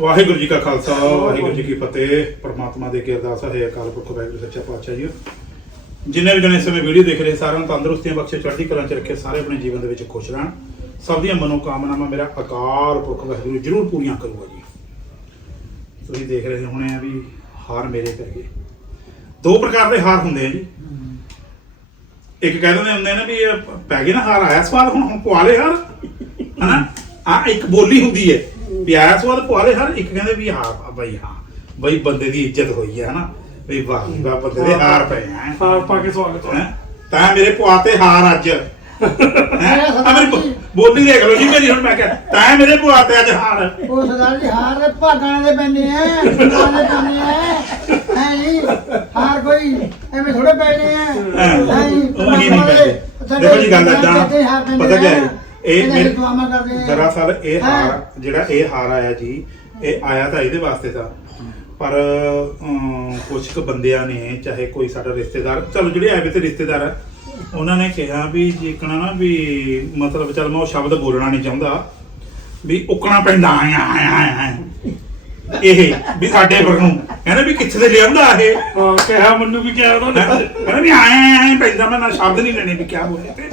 ਵਾਹਿਗੁਰੂ ਜੀ ਕਾ ਖਾਲਸਾ, ਵਾਹਿਗੁਰੂ ਜੀ ਕੀ ਫਤਿਹ। ਪ੍ਰਮਾਤਮਾ ਦੇ ਅੱਗੇ ਅਰਦਾਸ ਹੈ, ਅਕਾਲ ਪੁਰਖ, ਵਾਹਿਗੁਰੂ ਸੱਚਾ ਪਾਤਸ਼ਾਹ ਜੀ। ਜਿੰਨੇ ਵੀ ਜਣੇ ਇਸ ਸਮੇਂ ਵੀਡੀਓ ਦੇਖ ਰਹੇ ਸਾਰਿਆਂ ਨੂੰ ਤੰਦਰੁਸਤੀਆਂ ਬਖਸ਼ੇ, ਚੜ੍ਹਦੀ ਕਲਾਂ ਚ ਰੱਖੇ, ਸਾਰੇ ਆਪਣੇ ਜੀਵਨ ਦੇ ਵਿੱਚ ਖੁਸ਼ ਰਹਿਣ। ਸਭ ਦੀਆਂ ਮਨੋ ਕਾਮਨਾਵਾਂ ਮੇਰਾ ਅਕਾਲ ਪੁਰਖ, ਵਾਹਿਗੁਰੂ ਜਰੂਰ ਪੂਰੀਆਂ ਕਰੂਗਾ ਜੀ। ਤੁਸੀਂ ਦੇਖ ਰਹੇ ਹੋਣੇ ਆ ਵੀ ਹਾਰ ਮੇਰੇ ਕਰਕੇ। ਦੋ ਪ੍ਰਕਾਰ ਦੇ ਹਾਰ ਹੁੰਦੇ ਆ ਜੀ। ਇੱਕ ਕਹਿ ਦਿੰਦੇ ਹੁੰਦੇ ਨੇ ਵੀ ਇਹ ਪੈ ਗਏ ਨਾ ਹਾਰ, ਆਇਆ ਸਵਾਲ ਹੁਣ ਹੁਣ ਪਵਾ ਲੈ ਹਾਰ। ਹਨਾ? ਆ ਇੱਕ ਬੋਲੀ ਹੁੰਦੀ ਹੈ। ਵੀ ਆਇਆ ਸਵਾਦ ਪਵਾ ਲੈ ਹਾਰ ਇੱਕ ਕਹਿੰਦੇ ਵੀ ਹਾਂ ਬਈ ਹਾਂ ਬਈ ਬੰਦੇ ਦੀ ਇੱਜ਼ਤ ਹੋਈ ਹੈ ਹਨਾ ਵੀ ਵਾਹ ਵਾਹ ਬੰਦੇ ਦੇ ਹਾਰ ਪਏ ਹੈ। ਹਾਰ ਪਾ ਕੇ ਸਵਾਗਤ ਹੈ? ਤਾਂ ਮੇਰੇ ਪੁਆ ਤੇ ਹਾਰ ਅੱਜ। ਹੈਂ? ਆ ਮੇਰੀ ਬੋਲੀ ਦੇਖ ਲਓ ਜੀ ਮੇਰੀ ਹੁਣ ਮੈਂ ਕਿਹਾ ਤਾਂ ਮੇਰੇ ਪੁਆ ਤੇ ਅੱਜ ਹਾਰ ਉਹ ਸਰਦਾਰ ਜੀ ਹਾਰ ਦੇ ਭਾਗਾਂ ਦੇ ਪੈਂਦੇ ਐ ਭਾਗਾਂ ਦੇ ਪੈਂਦੇ ਐ ਹੈ ਜੀ ਹਾਰ ਕੋਈ ਐਵੇਂ ਥੋੜੇ ਪੈਣੇ ਐ ਹਾਂ, ਹੈ ਜੀ ਉਹ ਨਹੀਂ ਨਹੀਂ ਪੈਂਦੇ। ਦੇਖੋ ਜੀ ਗੱਲ ਏਦਾਂ ਪਤਾ ਕੀ ਹੈ? ਇਹ ਮੇਰੇ ਕਰਦੇ ਐ ਦਰਅਸਲ ਇਹ। ਹਾਰ ਜਿਹੜਾ ਇਹ ਹਾਰ ਆਇਆ ਜੀ ਇਹ ਆਇਆ ਤਾਂ ਇਹਦੇ ਵਾਸਤੇ ਤਾਂ। ਪਰ ਕੁਝ ਕੁ ਬੰਦਿਆਂ ਨੇ ਚਾਹੇ ਕੋਈ ਸਾਡਾ ਰਿਸ਼ਤੇਦਾਰ ਚਲੋ ਜਿਹੜੇ ਆਏ ਵੇ ਤੇ ਰਿਸ਼ਤੇਦਾਰ ਆ, ਉਹਨਾਂ ਨੇ ਕਿਹਾ ਵੀ ਜਿਕਣਾ ਨਾ ਵੀ ਮਤਲਬ ਚਲ ਮੈਂ ਉਹ ਸ਼ਬਦ ਬੋਲਣਾ ਨਹੀਂ ਚਾਹੁੰਦਾ ਵੀ ਉਕਣਾ ਪੈਂਦਾ ਆਇਆ ਆਇਆ ਆਇਆ। ਇਹ ਵੀ ਸਾਡੇ ਵਰ ਨੂੰ ਕਹਿੰਦੇ ਵੀ ਕਿੱਥੇ ਦੇ ਲਿਆਉਂਦਾ ਇਹ? ਹਾਂ ਕਿਹਾ ਮੈਨੂੰ ਵੀ ਕਿਹਾ ਉਹਨਾਂ। ਕਹਿੰਦੇ ਵੀ ਆਇਆ ਆਇਆ ਪੈਂਦਾ ਮੈਂ ਨਾ ਸ਼ਬਦ ਨਹੀਂ ਲੈਣੇ ਵੀ ਕਿਆ ਬੋਲੇ ਤੇ।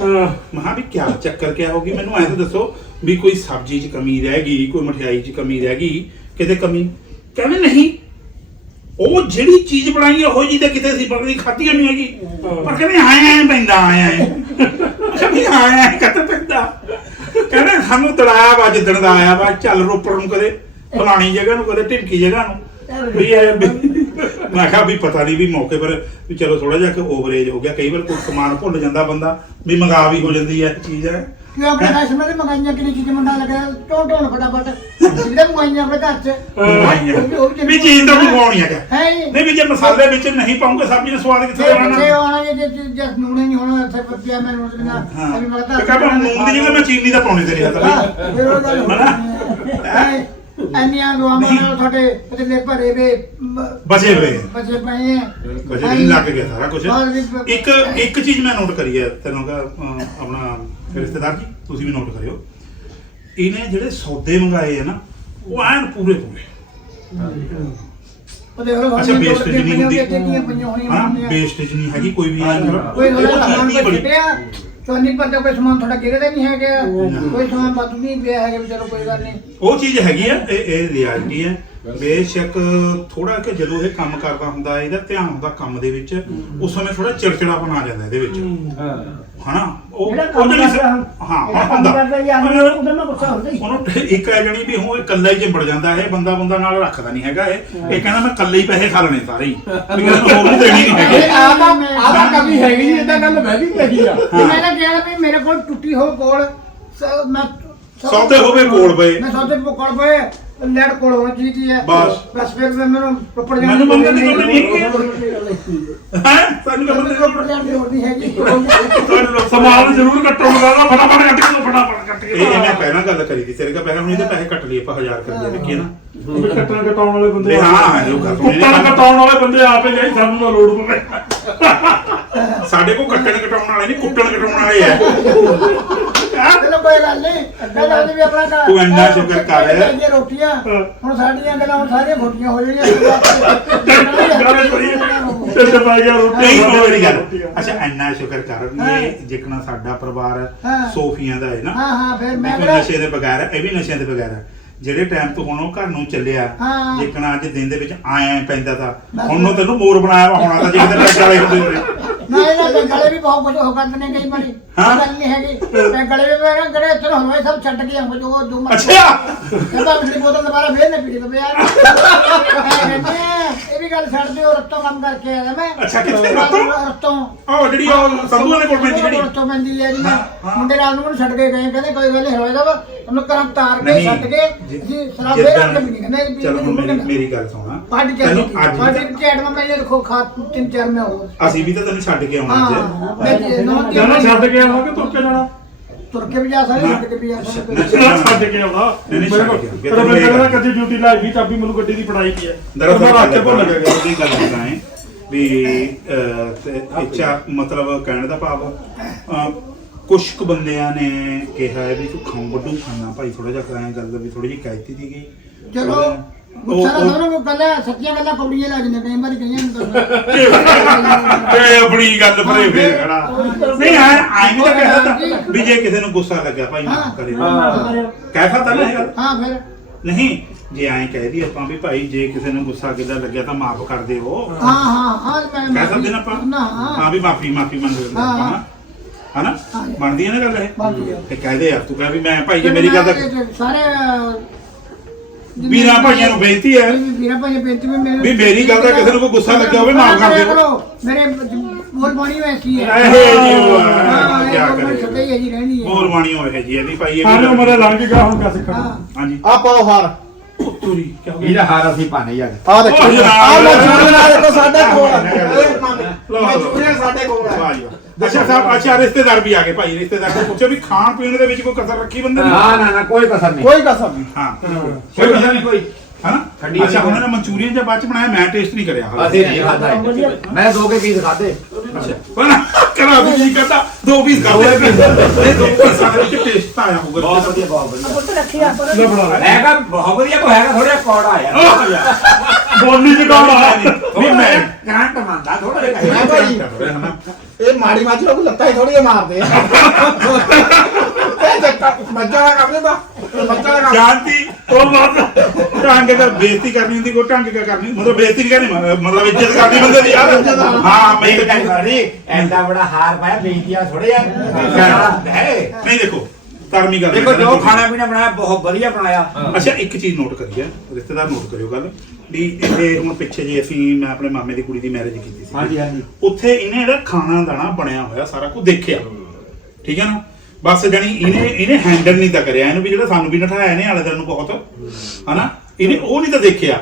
ਮਹਾ ਵੀ ਕਿਆ ਚੱਕਰ ਕਿਆ ਹੋ ਗਈ ਮੈਨੂੰ ਐਂ ਤਾਂ ਦੱਸੋ ਵੀ ਕੋਈ ਸਬਜ਼ੀ 'ਚ ਕਮੀ ਰਹਿ ਗਈ ਕੋਈ ਮਠਿਆਈ 'ਚ ਕਮੀ ਰਹਿ ਗਈ ਕਿਤੇ ਕਮੀ? ਕਹਿੰਦੇ ਨਹੀਂ। ਉਹ ਜਿਹੜੀ ਚੀਜ਼ ਬਣਾਈ ਉਹ ਜੀ ਤੇ ਕਿਤੇ ਸੀ ਬਗੜੀ ਖਾਧੀ ਨਹੀਂ ਹੈਗੀ। ਪਰ ਕਹਿੰਦੇ ਆਏ ਆਏ ਪੈਂਦਾ ਆਏ ਆਏ। ਕਹਿੰਦੇ ਆਏ ਆਏ ਕਦ ਪੈਂਦਾ? ਕਹਿੰਦੇ ਸਾਨੂੰ ਤੜਾਇਆ ਵਾ ਜਿੱਦਣ ਦਾ ਆਇਆ ਵਾ ਚੱਲ ਰੋਪੜ ਨੂੰ ਕਦੇ। ਫਲਾਣੀ ਜਗ੍ਹਾ ਨੂੰ ਕਦੇ ਢਿੰਕੀ ਜਗ੍ਹਾ ਨੂੰ। ਵੀ ਇਹ ਵੀ- ਮੈਂ ਕਿਹਾ ਵੀ ਪਤਾ ਨਹੀਂ ਵੀ ਮੌਕੇ ਪਰ ਵੀ ਚਲੋ ਥੋੜਾ ਜਿਹਾ ਕਿ ਓਵਰੇਜ ਹੋ ਗਿਆ। ਕਈ ਵਾਰ ਕੋਈ ਸਮਾਨ ਭੁੱਲ ਜਾਂਦਾ ਬੰਦਾ ਵੀ ਮੰਗਾ ਵੀ ਹੋ ਜਾਂਦੀ ਹੈ ਚੀਜ਼ ਹੈ। ਕਿਉਂ ਆਪਣੇ ਰਸ ਮੇਰੇ ਮੰਗਾਈਆਂ ਕਿੰਨੀ ਚੀਜ਼ ਮੁੰਡਾ ਲੱਗਾ? ਟੋਂ ਟੋਂ ਫਟਾਫਟ। ਜਿਹੜੇ ਮੰਗਾਈਆਂ ਆਪਣੇ ਘਰ ਚ। ਵੀ ਚੀਜ਼ ਤਾਂ ਮੰਗਵਾਉਣੀ ਹੈ ਹੈ। ਜੀ ਨਹੀਂ ਵੀ ਜੇ ਮਸਾਲੇ ਵਿੱਚ ਨਹੀਂ ਪਾਉਂਗੇ ਸਬਜ਼ੀ ਦਾ ਸਵਾਦ ਕਿੱਥੇ ਜੇ ਪਿੱਛੇ ਆਉਣਾ ਆਉਣਾ ਜੇ ਜੇ ਜੇ ਨੂਣ ਹੀ ਨਹੀਂ ਹੋਣਾ ਇੱਥੇ ਪਿਆ ਮੈਂ ਨੂਣ ਬਿਨਾ। ਹਾਂ। ਅਭੀ ਮੈਂ ਤੇ ਕਹਿੰਦਾ ਨੂਨ ਦੀ ਜਗ੍ਹਾ ਮੈਂ ਚੀਨੀ ਦਾ ਪਾਉਣੀ ਤੇਰੇ ਹੱਥ। ਵਿੱਚ ਫਿਰ ਉਹ ਗੱਲ ਹੋਣੀ ਐਨੀਆਂ ਦੁਆਵਾਂ ਨਾਲ ਤੁਹਾਡੇ ਪਤਲੇ ਭਰੇ ਵੇ ਬਚੇ ਹੋਏ। ਬਚੇ ਪਏ ਬਚੇ ਨਹੀਂ ਲੱਗ ਗਿਆ ਸਾਰਾ ਕੁਝ ਇੱਕ ਇੱਕ ਚੀਜ਼ ਮੈਂ ਨੋਟ ਕਰੀ ਹੈ ਤੈਨੂੰ ਕਹ ਆਪਣਾ ਰਿਸ਼ਤੇਦਾਰ ਜੀ ਤੁਸੀਂ ਵੀ ਨੋਟ ਕਰਿਓ। ਇਹਨੇ ਜਿਹੜੇ ਸੌਦੇ ਮੰਗਾਏ ਆ ਨਾ ਉਹ ਐਨ ਪੂਰੇ ਪੂਰੇ। ਅੱਛਾ ਵੇਸਟੇਜ ਨਹੀਂ ਹੁੰਦੀ। ਹਾਂ। ਵੇਸਟੇਜ ਨਹੀਂ ਹੈਗੀ ਕੋਈ ਵੀ ਕੋਈ ਬੜੀ ਚੋਨੀ ਪਰ ਤੇ ਕੋਈ ਸਮਾਨ ਥੋੜਾ ਗਿਰਦਾ ਨਹੀਂ ਹੈਗਾ। ਕੋਈ ਸਮਾਨ ਬਾਤ ਨਹੀਂ ਪਿਆ ਹੈਗਾ ਵੀ ਚਲੋ ਕੋਈ ਗੱਲ ਨਹੀਂ। ਉਹ ਚੀਜ਼ ਹੈਗੀ ਆ ਇਹ ਇਹ ਰਿਐਲਿਟੀ ਹੈ ਬੇਸ਼ੱਕ ਥੋੜਾ ਕਿ ਜਦੋਂ ਇਹ ਕੰਮ ਕਰਦਾ ਹੁੰਦਾ ਇਹਦਾ ਧਿਆਨ ਹੁੰਦਾ ਕੰਮ ਦੇ ਵਿੱਚ ਉਸ ਸਮੇਂ ਥੋੜਾ ਚਿੜਚਿੜਾਪਨ ਆ ਜਾਂਦਾ ਇਹਦੇ ਵਿੱਚ। ਹਨਾ? ਉਹ ਜਿਹੜਾ ਉਹ ਕੰਮ ਜਿਹੜੀ ਕਰਦਾ ਹਾਂ ਜਿਹੜਾ ਹਾਂ ਕੰਮ ਹੁੰਦਾ। ਕਰਦਾ ਯਾਰ ਉਹਨੂੰ- ਉਹਦਾ ਮੈਂ ਗੁੱਸਾ ਹੁੰਦਾ ਹੀ। ਉਹਨੂੰ ਇੱਕ ਹੈ ਜਣੀ ਵੀ ਉਹ ਇਕੱਲਾ ਹੀ ਚਿੰਬੜ ਜਾਂਦਾ ਇਹ ਬੰਦਾ ਬੰਦਾ ਨਾਲ ਰੱਖਦਾ ਨਹੀਂ ਹੈਗਾ ਇਹ। ਇਹ ਕਹਿੰਦਾ ਮੈਂ ਇਕੱਲੇ ਹੀ ਪੈਸੇ ਖਾ ਲੈਣੇ ਸਾਰੇ ਹੀ। ਵੀ ਕਹਿੰਦਾ ਮੈਂ ਹੋਰ ਵੀ ਦੇਣੀ ਨਹੀਂ ਹੈਗੇ। ਆਦਾ ਆਹ ਕਦੀ ਹੈਗੀ ਜੀ ਇਦਾਂ ਗੱਲ ਮੈਂ ਵੀ ਕਹੀ ਆ। ਮੈਂ ਤਾਂ ਕਿਹਾ ਵੀ ਮੇਰੇ ਕੋਲ ਟੁੱਟੀ ਹੋ ਕੋਲ ਸ- ਮੈਂ ਸੌਦੇ ਹੋਵੇ ਕੋਲ ਪਏ। ਮੈਂ ਸੌਦੇ ਕੋਲ ਪਏ ਲੈਟ ਕੋਲ ਹੋਣੀ ਚਾਹੀਦੀ ਹੈ। ਬਸ। ਬਸ ਫਿਰ ਮੈਂ ਮੈਨੂੰ ਰੁਪੜ ਮੈਨੂੰ ਮੰਗਣ ਦੀ ਲੋੜ ਨਹੀਂ ਹੈ ਸਾਨੂੰ ਕੰਮ ਦੇ ਰੁਪੜ ਜਾਣ ਦੀ ਲੋੜ ਨਹੀਂ ਹੈਗੀ। ਸਮਾਨ ਜ਼ਰੂਰ ਕੱਟੋ ਲਗਾਦਾ ਫਟਾਫਟ ਕੱਟ ਕੇ ਫਟਾਫਟ ਕੱਟ ਕੇ ਇਹ ਇਹ ਮੈਂ ਪਹਿਲਾਂ ਗੱਲ ਕਰੀ ਸੀ ਤੇਰੇ ਕਾ ਪੈਸੇ ਹੁਣ ਇਹਦੇ ਪੈਸੇ ਕੱਟ ਲਈਏ ਆਪਾਂ 1000 ਕਰ ਦਿਆ ਵਿੱਕੀ ਨਾ। ਵੀ ਕੱਟਣ ਕਟਾਉਣ ਵਾਲੇ ਬੰਦੇ ਵੀ ਹਾਂ, ਹਾਂ, ਜੋ ਕਰ। ਕੁੱਟਣ ਕਟਾਉਣ ਵਾਲੇ ਬੰਦੇ ਆਪੇ ਜਾਈ ਸਾਨੂੰ ਨਾ ਲੋੜ ਪਵੇ। ਸਾਡੇ ਕੋਲ ਕੱਟਣ ਕਟਾਉਣ ਵਾਲੇ ਨਹੀਂ ਕੁੱਟਣ ਕਟਾਉਣ ਵਾਲੇ ਆ। ਕੋਈ ਗੱਲ ਨਹੀਂ ਗੱਲ ਉਹਦੀ ਵੀ ਆਪਣਾ ਘਰ- ਤੂੰ ਇੰਨਾ ਸ਼ੁਕਰ ਕਰ। ਸਾਡੀਆਂ ਰੋਟੀਆਂ ਹੁਣ ਸਾਡੀਆਂ ਗੱਲਾਂ ਹੁਣ ਸਾਰੀਆਂ ਹੋ ਜਾਣੀਆਂ ਤੇ ਤੇ ਪੈ ਗਿਆ ਰੋਟੀ ਨਹੀਂ ਉਹ ਮੇਰੀ ਗੱਲ ਅੱਛਾ ਇੰਨਾ ਸ਼ੁਕਰ ਕਰ ਵੀ ਹਾਂ। ਇਹ ਜਿਕਣਾ ਸਾਡਾ ਪਰਿਵਾਰ ਹਾਂ। ਸੋਫੀਆਂ ਦਾ ਹੈ ਨਾ ਹਾਂ ਹਾਂ ਫਿਰ ਮੈਂ ਕਿਹੜਾ ਨਸ਼ੇ ਦੇ ਬਗੈਰ ਹੈ, ਇਹ ਵੀ ਨਸ਼ਿਆਂ ਦੇ ਬਗੈਰ ਹੈ। ਜਿਹੜੇ ਟਾਈਮ ਤੋਂ ਹੁਣ ਉਹ ਘਰ ਨੂੰ ਚੱਲਿਆ ਹਾਂ। ਜਿਕਣਾ ਅੱਜ ਦਿਨ ਦੇ ਵਿੱਚ ਆਇਆ ਪੈਂਦਾ ਤਾਂ। ਹੁਣ ਨੂੰ ਤੈਨੂੰ ਮੋਰ ਬਣਾਇਆ ਵਾ ਹੋਣਾ ਤਾਂ ਜਿਹੜੇ ਪੈਸੇ ਵਾਲੇ ਹੁੰਦੇ ਨੇ ਨਾ ਇਹਨਾਂ ਦੇ ਗਲੇ ਵੀ ਬਹੁਤ ਕੁਝ ਹੋ ਕਰਦੇ ਨੇ ਕਈ ਵਾਰੀ ਹਾਂ। ਗੱਲ ਨਹੀਂ ਹੈਗੀ। ਤੇ ਗਲੇ ਵੀ ਮੇਰਾ ਗੜੇ ਇੱਥੇ ਹੋਏ ਸਭ ਛੱਡ ਕੇ ਆਉਂਗੇ ਜੋ ਜੋ ਮਰਜ਼ੀ। ਅੱਛਾ! ਕਹਿੰਦਾ ਪਿਛਲੀ ਬੋਤਲ ਦੁਬਾਰਾ ਫੇਰ ਨਾ ਪੀ ਲਵੇ ਯਾਰ ਐ ਕਹਿੰਦੇ ਆ, ਇਹ ਵੀ ਗੱਲ ਛੱਡ ਦਿਓ ਰੱਤੋਂ ਕੰਮ ਕਰਕੇ ਆਇਆ ਮੈਂ। ਅੱਛਾ, ਕਿੱਥੇ ਰੱਤੋਂ? ਰੱਤੋਂ। ਉਹ ਜਿਹੜੀ ਉਹ ਸੰਧੂਆਂ ਦੇ ਕੋਲ ਪੈਂਦੀ ਜਿਹੜੀ। ਰੱਤੋਂ ਪੈਂਦੀ ਹੈ ਜੀ। ਮੁੰਡੇ ਰਾਤ ਨੂੰ ਮੈਨੂੰ ਛੱਡ ਕੇ ਗਏ ਕਹਿੰਦੇ ਕੋਈ ਗੱਲ ਨਹੀਂ ਹੋਏਗਾ ਵਾ ਉਹਨੂੰ ਕਰਮ ਤਾਰ ਕੇ ਨਹੀਂ ਛੱਡ ਕੇ ਜਿ- ਸ਼ਰਾਬ ਅੰਦਰ ਪੀਣੀ ਕਹਿੰਦੇ ਚਲੋ ਹੁਣ ਮੇਰੀ ਗੱਲ ਸੁਣਾ। ਪਾਰਟੀ ਅੱਜ ਪਾਰਟੀ ਚੈਟ ਮੈਂ ਇਹ ਦੇਖੋ ਖਾ ਤਿੰਨ ਚਾਰ ਮੈਂ ਹੋ ਅਸੀਂ ਵੀ ਤਾਂ ਤੈਨੂੰ ਛੱਡ ਕੇ ਆਉਣਾ ਹਾਂ ਅੱਜ ਮੈਂ ਛੱਡ ਕੇ ਆਵਾਂਗੇ ਤੁਰ ਕੇ ਜਾਣਾ ਤੁਰ ਕੇ ਵੀ ਜਾ ਸਕਦੇ ਛੱਡ ਕੇ ਵੀ ਜਾ ਸਕਦੇ। ਨਾ ਛੱਡ ਕੇ ਆਉਣਾ ਨਹੀਂ, ਨਹੀਂ, ਮੇਰੇ ਛੱਡ ਕੋਲ ਕੇ ਆਉਣਾ। ਤੇਰਾ ਬੰਦਾ ਕਹਿੰਦਾ ਕਦੀ ਡਿਊਟੀ ਲਾਈ ਵੀ ਚਾਬੀ ਮੈਨੂੰ ਗੱਡੀ ਦੀ ਫੜਾਈ ਪਈ ਹੈ। ਦਰਅਸਲ ਮੈਂ ਰੱਖ ਕੇ ਭੁੱਲ ਗਿਆ। ਉਹਦੀ ਗੱਲ ਕਰਦਾ ਹੈ ਵੀ ਅਹ, ਤੇ ਇੱਛਾ ਮਤਲਬ ਕਹਿਣ ਦਾ ਭਾਵ ਕੁਝ ਕੁ ਬੰਦਿਆਂ ਨੇ ਕਿਹਾ ਹੈ ਵੀ ਤੂੰ ਖਾਉ ਵੱਡੂ ਖਾਣਾ ਭਾਈ ਥੋੜਾ ਜਿਹਾ ਕਰਾਇਆ ਗੱਲ ਵੀ ਥੋੜੀ ਜਿਹੀ ਕਹਿਤੀ ਸੀਗੀ। ਚਲੋ ਗੁੱਸਾ ਉਹ- ਨਾ ਕਰੋ ਪਹਿਲਾਂ ਸੱਚੀਆਂ ਗੱਲਾਂ ਕੌੜੀਆਂ ਲੱਗਦੀਆਂ ਕਈ ਵਾਰੀ ਕਈਆਂ ਨੂੰ ਤਾਂ ਇਹ ਆਪਣੀ ਗੱਲ ਭਰੇ ਫੇਰ ਖੜਾ। ਨਹੀਂ ਆ ਆਈ ਵੀ ਤਾਂ ਕਹਿ ਸਕਦਾ ਵੀ ਜੇ ਕਿਸੇ ਨੂੰ ਗੁੱਸਾ ਲੱਗਿਆ ਭਾਈ ਮਾਫ ਕਰੇ ਕਹਿ ਸਕਦਾ ਨਾ ਇਹ ਗੱਲ। ਹਾਂ ਫਿਰ। ਨਹੀਂ ਜੇ ਐਂ ਕਹਿ ਦੀ ਆਪਾਂ ਵੀ ਭਾਈ ਜੇ ਕਿਸੇ ਨੂੰ ਗੁੱਸਾ ਕਿਦਾਂ ਲੱਗਿਆ ਤਾਂ ਮਾਫ ਕਰ ਦਿਓ। ਹਾਂ ਹਾਂ ਹਾਂ ਮੈਂ ਕਹਿ ਸਕਦੇ ਨਾ ਆਪਾਂ? ਨਾ ਹਾਂ। ਹਾਂ ਵੀ ਮਾਫੀ ਮਾਫੀ ਮੰਗ ਲੈਂਦੇ ਹਾਂ। ਆਪਾਂ ਹਨਾ? ਹਾਂ। ਬਣਦੀ ਹੈ ਨਾ ਗੱਲ ਇਹ? ਬਣਦੀ ਆ। ਤੇ ਕਹਦੇ ਯਾਰ ਤੂੰ ਕਹਿ ਵੀ ਮੈਂ ਭਾਈ ਜੇ ਮੇਰੀ ਗੱਲ ਦਾ ਸਾਰੇ ਅਹ, ਵੀਰਾਂ ਭਾਈਆਂ ਨੂੰ ਬੇਨਤੀ ਹੈ ਵੀਰਾਂ ਭਾਈਆਂ ਬੇਨਤੀ ਵੀ ਮੇਰੇ ਵੀ ਮੇਰੀ ਗੱਲ ਦਾ ਕਿਸੇ ਨੂੰ ਕੋਈ ਗੁੱਸਾ ਲੱਗਿਆ ਹੋਵੇ, ਮਾਫ਼ ਕਰ ਦਿਓ। ਮੇਰੇ ਬੋਲ ਬਾਣੀ ਵੈਸੀ ਹੈ ਇਹੋ ਹੈ, ਹਾਂ ਇਹ ਕਿਆ ਬੋਲ ਬਾਣੀ ਕਰੇ। ਸੱਚੀ ਹੈ ਜੀ ਰਹਿਣੀ ਹੈ। ਬੋਲ ਬਾਣੀ ਹੋਏ ਜੀ ਇਹਦੀ ਭਾਈ ਇਹ ਸਾਰੇ ਉਮਰ ਲੰਘ ਗਿਆ ਹੁਣ ਕਿਆ ਸਿੱਖਣਾ ਹਾਂ। ਹਾਂਜੀ। ਆ ਪਾਓ ਹਾਰ। ਤੁਰੀ ਕੀ ਹੋ ਗਿਆ? ਇਹਦਾ ਹਾਰ ਅਸੀਂ ਪਾਣੇ ਯਾਰ ਆ ਦੇਖੋ ਉਹ ਜਨਾਬ। ਆ ਮਜੂਰੀਆਂ ਨਾਲ ਦੇਖੋ ਸਾਡੇ ਕੋਲ। ਲਓ। ਮਜੂਰੀਆਂ ਸਾਡੇ ਕੋਲ ਹੈ। ਵਾਹ ਜੀ। ਵਾਹ। ਅੱਛਾ ਸਾਹਿਬ ਅੱਛਾ ਰਿਸ਼ਤੇਦਾਰ ਵੀ ਆ ਗਏ ਭਾਈ ਰਿਸ਼ਤੇਦਾਰ ਤੋਂ ਪੁੱਛੋ ਵੀ ਖਾਣ ਪੀਣ ਦੇ ਵਿੱਚ ਕੋਈ ਕਸਰ ਰੱਖੀ ਬੰਦੇ ਨੇ ਨਾ ਨਾ ਨਾ ਕੋਈ ਕਸਰ ਨਹੀਂ। ਕੋਈ ਕਸਮ ਨਹੀਂ। ਹਾਂ। ਕੋਈ ਕਸਰ ਨਹੀਂ ਕੋਈ ਠੰਡੀ ਅੱਛਾ ਉਹਨਾਂ ਨੇ ਮਨਚੂਰੀਅਨ ਜਾਂ ਬਾਅਦ ਚ ਬਣਾਇਆ? ਮੈਂ ਟੇਸਟ ਨਹੀਂ ਕਰਿਆ। ਹਾਲੇ ਅਸੀਂ ਨਹੀਂ ਖਾਦਾ ਮੈਂ ਦੋ ਕੇ ਪੀਸ ਖਾਦੇ ਪਰ ਕਰਾ ਵੀ ਕੀ ਕਰਦਾ? ਦੋ ਪੀਸ ਕਰਦੇ ਨਹੀਂ ਦੋ ਪੀਸ ਦੇ ਵਿੱਚ ਟੇਸਟ ਆਇਆ ਹੋਊਗਾ। ਬਹੁਤ ਵਧੀਆ ਬਹੁਤ ਵਧੀਆ। ਲੈ ਬਣਾ ਲੈ। ਹੈਗਾ ਬਹੁਤ ਵਧੀਆ ਕੋ ਹੈਗਾ ਥੋੜਾ ਕੌੜਾ ਯਾਰ ਬੋਲੀ ਚ ਆ। ਨਹੀਂ ਮੈਂ ਗ੍ਰਾਂਟ ਮੰਨਦਾ ਥੋੜਾ ਮੈਂ ਜਿਹਾ ਭਾਈ ਹਨਾ। ਇਹ ਮਾੜੀ ਮਾਛੀ ਲੋਕ ਲੱਤਾਂ ਹੀ ਥੋੜੀਆਂ ਮਾਰਦੇ ਆ। ਇਹ ਜੱਟਾ ਮੱਝਾਂ ਦਾ ਕੰਮ ਨਹੀਂ ਤਾਂ ਮੱਝਾਂ ਦਾ ਕੰਮ। ਸ਼ਾਂਤੀ ਉਹ ਮਤ ਢੰਗ ਦਾ ਬੇਇੱਜ਼ਤੀ ਕਰਨੀ ਹੁੰਦੀ ਕੋਈ ਢੰਗ ਕਾ ਕਰਨੀ ਮਤਲਬ ਬੇਇੱਜ਼ਤੀ ਨਹੀਂ ਕਰਨੀ ਮ- ਮਤਲਬ ਇੱਜ਼ਤ ਕਰਨੀ ਬੰਦੇ ਦੀ ਯਾਰ। ਹਾਂ ਮੈਂ ਤਾਂ ਗੱਲ ਕਰਨੀ ਐਡਾ ਬੜਾ ਹਾਰ ਪਾਇਆ ਬੇਇੱਜ਼ਤੀਆਂ ਥੋੜੇ ਯਾਰ ਹੈ। ਨਹੀਂ ਦੇਖੋ ਧਰਮੀ ਗੱਲ ਦੇਖੋ ਜੋ। ਖਾਣਾ ਪੀਣਾ ਬਣਾਇਆ ਬਹੁਤ ਵਧੀਆ ਬਣਾਇਆ। ਅੱਛਾ ਇੱਕ ਚੀਜ਼ ਨੋਟ ਕਰੀਏ ਰਿਸ਼ਤੇਦਾਰ ਨੋਟ ਕਰਿਓ ਗੱਲ ਵੀ ਇਹ ਹੁਣ ਪਿੱਛੇ ਜੇ ਅਸੀਂ ਮੈਂ ਆਪਣੇ ਮਾਮੇ ਦੀ ਕੁੜੀ ਦੀ ਮੈਰਿਜ ਕੀਤੀ ਸੀ। ਹਾਂਜੀ ਹਾਂਜੀ। ਉੱਥੇ ਇਹਨੇ ਜਿਹੜਾ ਖਾਣਾ ਦਾਣਾ ਬਣਿਆ ਹੋਇਆ ਸਾਰਾ ਕੁਝ ਦੇਖਿਆ। ਠੀਕ ਹੈ ਨਾ? ਬਸ ਜਾਨੀ ਇਹਨੇ ਇਹਨੇ ਹੈਂਡਲ ਨਹੀਂ ਤਾਂ ਕਰਿਆ। ਇਹਨੂੰ ਵੀ ਜਿਹੜਾ ਸਾਨੂੰ ਵੀ ਨਠਾਇਆ ਇਹਨੇ ਆਲੇ ਦਿਨ ਨੂੰ ਬਹੁਤ ਹਨਾ? ਇਹਨੇ ਉਹ ਨਹੀਂ ਤਾਂ ਦੇਖਿਆ।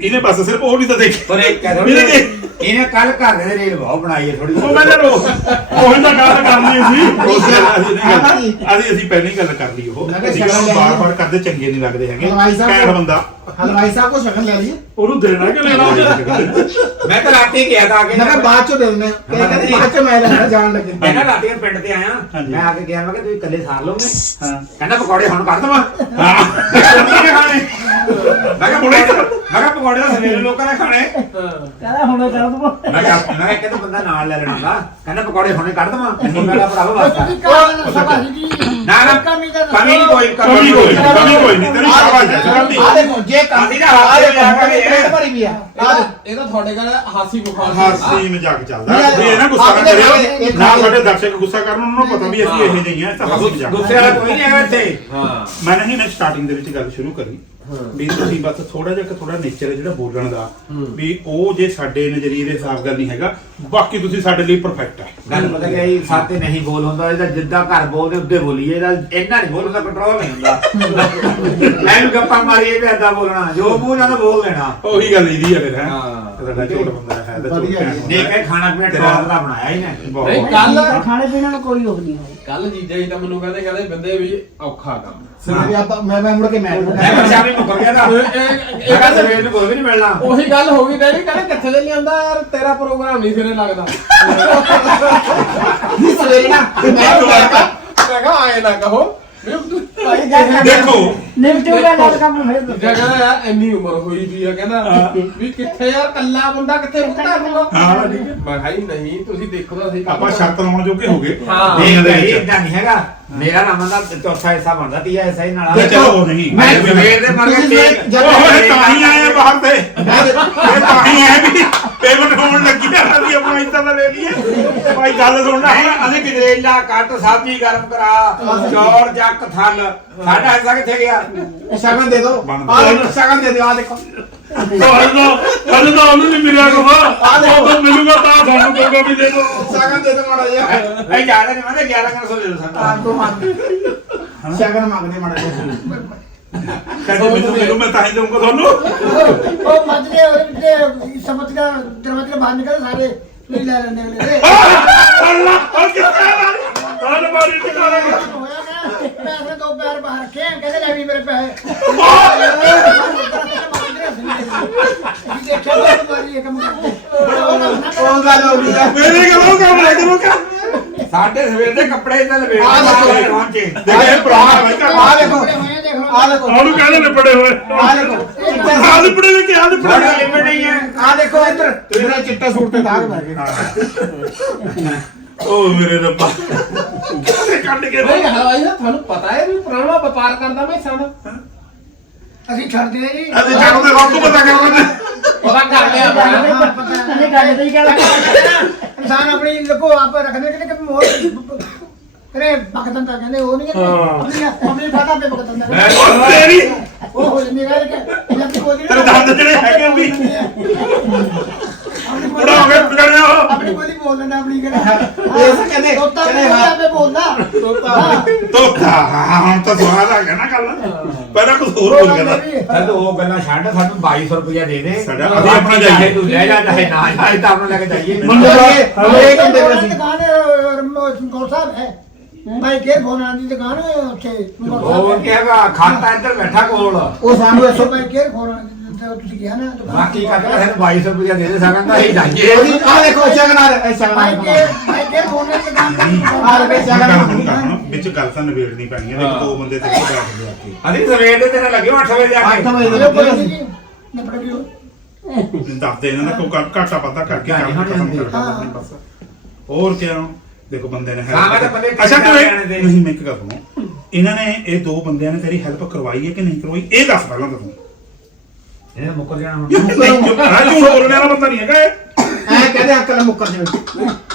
ਇਹਨੇ ਬਸ ਸਿਰਫ ਉਹ ਨਹੀਂ ਤਾਂ ਦੇਖਿਆ ਪਰ ਇਹ ਕਹਿ ਇਹਨੇ ਦੇਖ- ਇਹਨੇ ਕੱਲ ਘਰ ਦੇ ਰੇਲ ਬਹੁਤ ਬਣਾਈ ਹੈ ਥੋੜੀ ਉਹ ਮੈਨੇ ਰੋ ਉਹੀ ਤਾਂ ਗੱਲ ਕਰਨੀ ਸੀ। ਅਸੀਂ ਅਸੀਂ ਅਸੀਂ ਪਹਿਲਾਂ ਹੀ ਗੱਲ ਕਰ ਲਈ ਉਹ। ਮੈਂ ਕਿਹਾ ਲੈ ਬਾਰ ਬਾਰ ਕਰਦੇ ਚੰਗੇ ਨਹੀਂ ਲੱਗਦੇ ਹੈਗੇ। ਹਲਵਾਈ ਸਾਹਿਬ ਕੈਂਡ ਬੰਦਾ। ਹਲਵਾਈ ਸਾਹਿਬ ਕੋ ਸ਼ਕਲ ਲੈ ਲਈ ਉਹਨੂੰ ਦੇਣਾ ਕਿ ਲੈਣਾ? ਮੈਂ ਤਾਂ ਰਾਤੀ ਗਿਆ ਤਾਂ ਕੇ। ਮੈਂ ਕਿਹਾ ਬਾਅਦ ਚ ਦੇ ਦਿੰਦੇ ਕਹਿੰਦੇ ਬਾਅਦ ਚ ਮੈਂ ਲੈਣਾ ਜਾਣ ਲੱਗੇ। ਮੈਂ ਨਾ ਰਾਤੀ ਪਿੰਡ ਤੇ ਆਇਆ। ਮੈਂ ਆ ਕੇ ਗਿਆ ਮੈਂ ਕਿਹਾ ਤੁਸੀਂ ਇਕੱਲੇ ਸਾਰ ਲਓਗੇ? ਹਾਂ। ਕਹਿੰਦਾ ਪਕੌੜੇ ਹੁਣ ਕਰ ਦਵਾਂ। ਹਾਂ। ਮੈਂ ਕਿਹਾ ਪਕੌੜੇ ਮੈਂ ਕਿਹਾ ਪਕੌੜੇ ਤਾਂ ਸਵੇਰੇ ਲੋਕਾਂ ਨੇ ਖਾਣੇ। ਕਹਿੰਦਾ ਹੁਣ ਕਰ ਦਵਾਂ। ਮੈਂ ਕਿਹਾ ਮੈਂ ਕਿਹਾ ਕਹਿੰਦਾ ਬੰਦਾ ਨਾਲ ਲੈ ਲੈਣਾ ਹੁੰਦਾ ਕਹਿੰਦਾ ਪਕੌੜੇ ਹੁਣੇ ਕੱਢ ਦਵਾਂ ਮੈਂ ਕਿਹਾ ਭਰਾਵਾ ਤੁਸੀਂ ਸਭਾ ਜੀ? ਨਾ ਨਾ ਕਮੀ ਦਾ ਦੱਸੋ। ਕਮੀ ਨਹੀਂ ਕੋਈ ਕਮੀ ਕੋਈ ਨਹੀਂ, ਕਮੀ ਕੋਈ ਨਹੀਂ ਤੇਰੀ ਸ਼ਾਬਾਸ਼ ਹੈ ਆ ਦੇਖੋ ਜੇ ਤਾਂ ਹੱਥ ਆ ਦੇਖੋ ਭਰੀ ਵੀ ਆ। ਆ ਦੇਖੋ ਇਹ ਤਾਂ ਤੁਹਾਡੇ ਗੱਲ ਹਾਸੀ ਮੁਖਾਲ ਹਾਸੀ ਮਜ਼ਾਕ ਚੱਲਦਾ। ਵੀ ਇਹ ਨਾ ਗੁੱਸਾ ਨਾ ਕਰਿਓ। ਨਾ ਸਾਡੇ ਦਰਸ਼ਕ ਗੁੱਸਾ ਕਰਨ ਉਹਨਾਂ ਨੂੰ ਪਤਾ ਵੀ ਅਸੀਂ ਇਹੋ ਜਿਹੇ ਹਾਂ ਇਹ ਤਾਂ ਹਾਸੀ ਮਜ਼ਾਕ ਗੁੱਸੇ ਵਾਲਾ ਕੋਈ ਨਹੀਂ ਹੈਗਾ ਇੱਥੇ। ਹਾਂ। ਮੈਂ ਨਹੀਂ ਮੈਂ ਸਟਾਰਟਿੰਗ ਦੇ ਵਿੱਚ ਗੱਲ ਸ਼ੁਰੂ ਕਰੀ। ਵੀ ਤੁਸੀਂ ਬਸ ਥੋੜਾ ਜਿਹਾ ਥੋੜਾ ਨੇਚਰ ਹੈ ਜਿਹੜਾ ਬੋਲਣ ਦਾ। ਵੀ ਉਹ ਜੇ ਸਾਡੇ ਨਜ਼ਰੀਏ ਦੇ ਹਿਸਾਬ ਗੱਲ ਨਹੀਂ ਹੈਗਾ ਬਾਕੀ ਤੁਸੀਂ ਸਾਡੇ ਲਈ ਪਰਫੈਕਟ ਹੈ ਗੱਲ ਪਤਾ ਕਿ ਇਹ ਸਾਤੇ ਨਹੀਂ ਬੋਲ ਹੁੰਦਾ ਇਹਦਾ ਜਿੱਦਾਂ ਘਰ ਬੋਲਦੇ ਉੱਦੇ ਬੋਲੀਏ ਇਹਦਾ ਇੰਨਾ ਨਹੀਂ ਬੋਲਦਾ ਕੰਟਰੋਲ ਨਹੀਂ ਹੁੰਦਾ। ਐਨ ਗੱਪਾਂ ਮਾਰੀਏ ਵੀ ਏਦਾਂ ਬੋਲਣਾ ਜੋ ਮੂੰਹ ਨਾਲ ਬੋਲ ਲੈਣਾ ਉਹੀ ਗੱਲ ਇਹਦੀ ਹੈ ਫਿਰ ਹਾਂ। ਸਾਡਾ ਝੋਟ ਬੰਦਾ ਹੈ ਤਾਂ ਵਧੀਆ ਜੀ। ਦੇਖ ਕੇ ਖਾਣਾ ਪੀਣਾ ਟੌਪ ਦਾ ਬਣਾਇਆ ਹੀ ਨਾ। ਬਹੁਤ ਨਹੀਂ ਕੱਲ ਖਾਣੇ ਪੀਣੇ ਨੂੰ ਕੋਈ ਰੋਕ ਨਹੀਂ ਹੋਈ ਕੱਲ ਜੀਜਾ ਜੀ ਤਾਂ ਮੈਨੂੰ ਕਹਿੰਦੇ ਕਹਿੰਦੇ ਬੰਦੇ ਵੀ ਔਖਾ ਕੰਮ। ਸਵੇਰੇ ਆਪਾਂ ਮੈਂ ਮੈਂ ਮੁੜ ਕੇ ਮੈਂ ਮੈਂ ਪਰਸ਼ਾਮੀ ਮੁੱਕਰ ਗਿਆ ਤਾਂ। ਇਹ- ਇਹ- ਇਹ ਗੱਲ- ਸਵੇਰ ਨੂੰ ਕੋਈ ਵੀ ਨਹੀਂ ਮਿਲਣਾ। ਉਹੀ ਗੱਲ ਹੋ ਗਈ ਡੈਡੀ ਕਹਿੰਦੇ ਕਿੱਥੇ ਦੇ ਲਿਆਂਦਾ ਯਾਰ ਤੇਰਾ ਪ੍ਰੋਗਰਾਮ ਨਹੀਂ ਸਿਰੇ ਲੱਗਦਾ। ਨਹੀਂ ਸਵੇਰੇ ਨਾ ਮੈਂ ਮੈਂ ਕਿਹਾ ਆਏ ਨਾ ਕਹੋ। ਵੀ ਭਾਈ ਦੇਖੋ ਨੈਗੇਟਿਵ ਗੱਲ ਕੰਮ ਫਿਰ ਜੀਜਾ ਕਹਿੰਦਾ ਯਾਰ ਇੰਨੀ ਉਮਰ ਹੋਈ ਵੀ ਆ ਕਹਿੰਦਾ ਵੀ ਕਿੱਥੇ ਯਾਰ ਕੱਲਾ ਬੰਦਾ ਕਿੱਥੇ ਰੁਕਦਾ ਹੋਊਗਾ ਹਾਂ ਠੀਕ ਹੈ। ਮੈਂ ਨਹੀਂ ਤੁਸੀਂ ਦੇਖੋ ਤਾਂ ਸਹੀ ਆਪਾਂ ਸ਼ਰਤ ਲਾਉਣ ਜੋਗੇ ਹੋ। ਗਏ ਹਾਂ। ਦੇਣ ਨਹੀਂ ਦੇ ਨਹੀਂ ਵਿੱਚ ਇਦਾਂ ਨਹੀਂ ਹੈਗਾ। ਮੇਰਾ ਨਾਮ ਦਾ ਚੌਥਾ ਹਿੱਸਾ ਬਣਦਾ ਤੀਆ ਹਿੱਸਾ ਹੀ ਨਾਲ। ਤੇ ਚਲੋ ਨਹੀਂ। ਮੈਂ ਸਵੇਰ ਦੇ ਮਰ ਕੇ ਜਦ- ਤਾਂ ਹੀ ਆਏ ਬਾਹਰ ਤੇ। ਇਹ ਤਾਂ ਹੀ ਆਏ ਵੀ ਪੇਮੈਂਟ ਹੋਣ ਲੱਗੀ ਆ ਅਸੀਂ ਆਪਣਾ ਇੱਦਾਂ ਦਾ ਲੈ ਲਈਏ। ਭਾਈ ਗੱਲ ਸੁਣਨਾ ਨਹੀਂ ਅਸੀਂ ਗਜਰੇਲਾ ਕੱਟ ਸਬਜ਼ੀ ਗਰਮ ਕਰਾ ਚੌਰ ਜੱਕ ਥਲ। ਸਾਡਾ ਹਿੱਸਾ ਕਿੱਥੇ ਗਿਆ? ਸ਼ਗਨ ਦੇ ਦਿਓ। ਆ ਦੇਖੋ ਸ਼ਗਨ ਦੇ ਦਿਓ ਆ ਦੇਖੋ। ਹਜੇ ਤਾਂ ਹਜੇ ਤਾਂ ਉਹਨੂੰ ਨਹੀਂ ਮਿਲਿਆ ਕੋਵਾ ਉਹ ਤਾਂ ਮਿਲੂਗਾ ਤਾਂ ਸਾਨੂੰ ਕੋਗਾ ਵੀ ਦੇ ਦੋ ਸ਼ਗਨ ਦੇ ਦਿਓ ਮਾੜਾ ਜਿਹਾ। ਇਹ ਜ਼ਿਆਦਾ ਨਹੀਂ ਮੈਂ 1100 ਦੇ ਦੋ ਆਪ ਸਾਨੂੰ। ਤੋਂ ਮੰਗ ਸ਼ਗਨ ਮੰਗਦੇ ਮਾੜਾ ਜਿਹਾ। ਕਹਿੰਦੇ ਮੈਨੂੰ ਮੈਨੂੰ ਮੈਂ ਤਾਂ ਹੀ ਦਊਂਗਾ ਤੁਹਾਨੂੰ। ਉਹ ਮੱਝ ਦੇ ਉਹਦੇ ਸਮਝ ਦਾ ਦਰਵਾਜ਼ੇ ਬਾਹਰ ਨਿਕਲ ਸਾਰੇ ਤੁਸੀਂ ਲੈ ਲੈਣੇ ਅਗਲੇ ਅੱਲਾ ਉਹ ਕਿੱਥੇ ਮਾਰੀ ਤਾਂ ਮਾਰੀ ਟਿਕਾਣਾ ਮੈਂ ਆਪਣੇ ਦੋ ਪੈਰ ਬਾਹਰ ਰੱਖੇ ਕਹਿੰਦੇ ਲੈ ਵੀ ਮੇਰੇ ਪੈਸੇ। ਦੇਖਿਆ ਤਾਂ ਮਾਰੀ ਇਹ ਕੰਮ ਕਰਦੇ ਉਹ ਗੱਲ ਹੋ ਗਈ ਆ ਮੇਰੇ ਕੋਲ ਕੰਮ ਨਾ ਕਰੋ ਕਾ ਸਾਡੇ ਸਵੇਰ ਦੇ ਕੱਪੜੇ ਇਦਾਂ ਲਵੇੜੇ ਆਹ ਦੇਖੋ। ਪਹੁੰਚੇ ਦੇਖੋ ਇਹ ਪੁਰਾਣਾ ਭਾਈ ਘਰ ਆ ਦੇਖੋ। ਬੜੇ ਹੋਏ ਆ, ਦੇਖ। ਲਓ ਆ ਦੇਖੋ ਉਹਨੂੰ ਕਹਿੰਦੇ ਨੇ ਬੜੇ ਹੋਏ। ਆ ਦੇਖੋ। ਆਹ ਲਿਪੜੇ ਵਿੱਚ ਆਹ ਲਿਪੜੇ ਬੜਾ ਲਿਮਟ ਨਹੀਂ ਹੈ। ਆ ਦੇਖੋ ਇੱਧਰ। ਤੇਰਾ ਚਿੱਟੇ ਸੂਟ ਤੇ ਦਾਗ ਪੈ ਗਏ। ਓ ਮੇਰੇ ਰੱਬਾ। ਕਿੱਥੇ ਕੱਢ ਕੇ ਨਹੀਂ ਹਲਵਾਈ ਸਾਹਿਬ ਤੁਹਾਨੂੰ ਪਤਾ ਹੈ ਵੀ ਪੁਰਾਣਾ ਵਪਾਰ ਕਰਦਾ ਮੈਂ ਸਾਡਾ ਅਸੀਂ ਛੱਡਦੇ ਆ ਜੀ। ਅਸੀਂ ਜਾਣੂ ਦੇ ਤੋਂ ਪਤਾ ਕਰਦੇ? ਪਤਾ ਕਰ ਲਿਆ ਹਾਂ, ਆਪਣਾ। ਪਤਾ ਹੈ। ਅਸੀਂ ਗੱਲ ਤੇ ਹੀ ਕਹਿਣਾ ਇਨਸਾਨ ਆਪਣੀ ਲਕੋ ਆਪ ਰੱਖਦੇ ਕਿ ਕਿ ਮੋਰ ਕਰੇ ਭਗਤਨ ਤਾਂ ਕਹਿੰਦੇ ਉਹ ਨਹੀਂ ਕਹਿੰਦੇ। ਆਪਣੀ ਫਾਟਾ ਪੇ ਭਗਤਨ ਦਾ ਮੈਂ ਓ ਤੇਰੀ ਉਹ ਹੋ ਜਾਂਦੀ ਗੱਲ ਕਿ ਜਦ ਤੇਰੇ ਦੰਦ ਜਿਹੜੇ ਹੈਗੇ ਉਹ ਵੀ। ਵਿਗੜਿਆ ਉਹ ਆਪਣੀ ਬੋਲੀ ਬੋਲ ਲੈਣਾ ਆਪਣੀ ਕਹਿੰਦਾ ਇਹ ਕਹਿੰਦੇ- ਤੋਤਾ ਕਹਿੰਦੇ। ਆਪੇ ਬੋਲਦਾ। ਹਾਂ। ਤੋਤਾ ਹਾਂ ਹੁਣ ਤਾਂ ਸਵਾਦ ਆ ਗਿਆ ਨਾ ਗੱਲ। ਪਹਿਲਾਂ ਕੁਝ ਹੋਰ ਬੋਲ ਗਿਆ ਤਾ। ਸਾਨੂੰ ਉਹ ਗੱਲਾਂ ਛੱਡ ਸਾਨੂੰ 2200 ਰੁਪਇਆ ਦੇ ਦੇ। ਸਾਡਾ ਅਸੀਂ ਆਪਣਾ ਜਾਈਏ। ਤੂੰ ਲੈ ਜਾ ਚਾਹੇ ਨਾ ਜਾਏ ਤਾਂ ਆਪਣਾ ਲੈ ਕੇ ਜਾਈਏ। ਮੰਨ ਇਹ ਕਹਿੰਦੇ ਪਏ ਸੀ ਦੁਕਾਨ ਗੌਰ ਸਾਹਿਬ ਹੈ। ਭਾਈ ਕੇ ਫੋਨਾਂ ਦੀ ਦੁਕਾਨ ਉੱਥੇ? ਉਹ। ਕਹੇਗਾ ਖਾਤਾ ਇੱਧਰ ਬੈਠਾ ਕੋਲ। ਉਹ ਸਾਨੂੰ ਐਸੋ ਭਾਈ ਕੇ ਫੋਨਾਂ ਤੁਸੀਂ ਕਿਹਾ ਨਾ ਦੁਕਾਨ ਬਾਕੀ ਕਹਿੰਦਾ ਸਾਨੂੰ 2200 ਰੁਪਇਆ ਦੇ ਦੇ ਸਕਦਾ ਅਸੀਂ ਜਾਈਏ। ਉਹਦੀ ਆ ਦੇਖੋ ਸ਼ਗਨਾਰ ਇਹ ਭਾਈ ਕੇ ਸ਼ਗਨਾਰ ਭਾਈ ਕੇ ਫੋਨਾਂ ਦੀ ਦੁਕਾਨ ਆ ਲੈ ਬਈ ਸ਼ਗਨਾਰ ਵਿੱਚ ਗੱਲ ਤਾਂ ਨਿਬੇੜਨੀ ਪੈਣੀ ਹੈ ਦੇਖੋ ਦੋ ਬੰਦੇ ਤੇ ਇੱਕ ਬੈਠਦੇ ਆ ਕੇ। ਅਸੀਂ ਸਵੇਰ ਦੇ ਤੇਰੇ ਲੱਗੇ 8 ਵਜੇ ਜਾ ਅੱਠ ਕੇ ਵਜੇ ਇਹ ਬੋਲੀ ਦੇ ਜੀ ਨਿਪਟ ਗਿਓ। ਦੱਸਦੇ ਇਹਨਾਂ ਦਾ ਕੋਈ ਘਾਟਾ ਪਤਾ ਕਰਕੇ ਹਾਂਜੀ, ਕੰਮ ਹਾਂਜੀ, ਖਤਮ ਹਾਂਜੀ। ਕਰ ਦਿੰਦੇ ਨੇ ਬਸ। ਹੋਰ ਦੇਖੋ ਬੰਦੇ ਨੇ ਅੱਛਾ ਤੂੰ। ਨਹੀਂ ਮੈਂ ਇੱਕ ਗੱਲ ਸੁਣੋ। ਇਹਨਾਂ ਨੇ ਇਹ ਦੋ ਬੰਦਿਆਂ ਨੇ ਤੇਰੀ ਹੈਲਪ ਕਰਵਾਈ ਹੈ ਕਿ ਨਹੀਂ ਕਰਵਾਈ? ਇਹ ਦੱਸ ਪਹਿਲਾਂ ਤੂੰ। ਇਹਨੇ ਮੁੱਕਰ ਜਾਣਾ ਹੁਣ। ਨਹੀਂ ਰਾਜ ਝੂਠ ਬੋਲਣ ਵਾਲਾ ਬੰਦਾ ਨਹੀਂ ਹੈਗਾ ਇਹ। ਐ ਕਹਿੰਦੇ ਅੰਕਲ ਮੁੱਕਰ ਜਿਵੇਂ।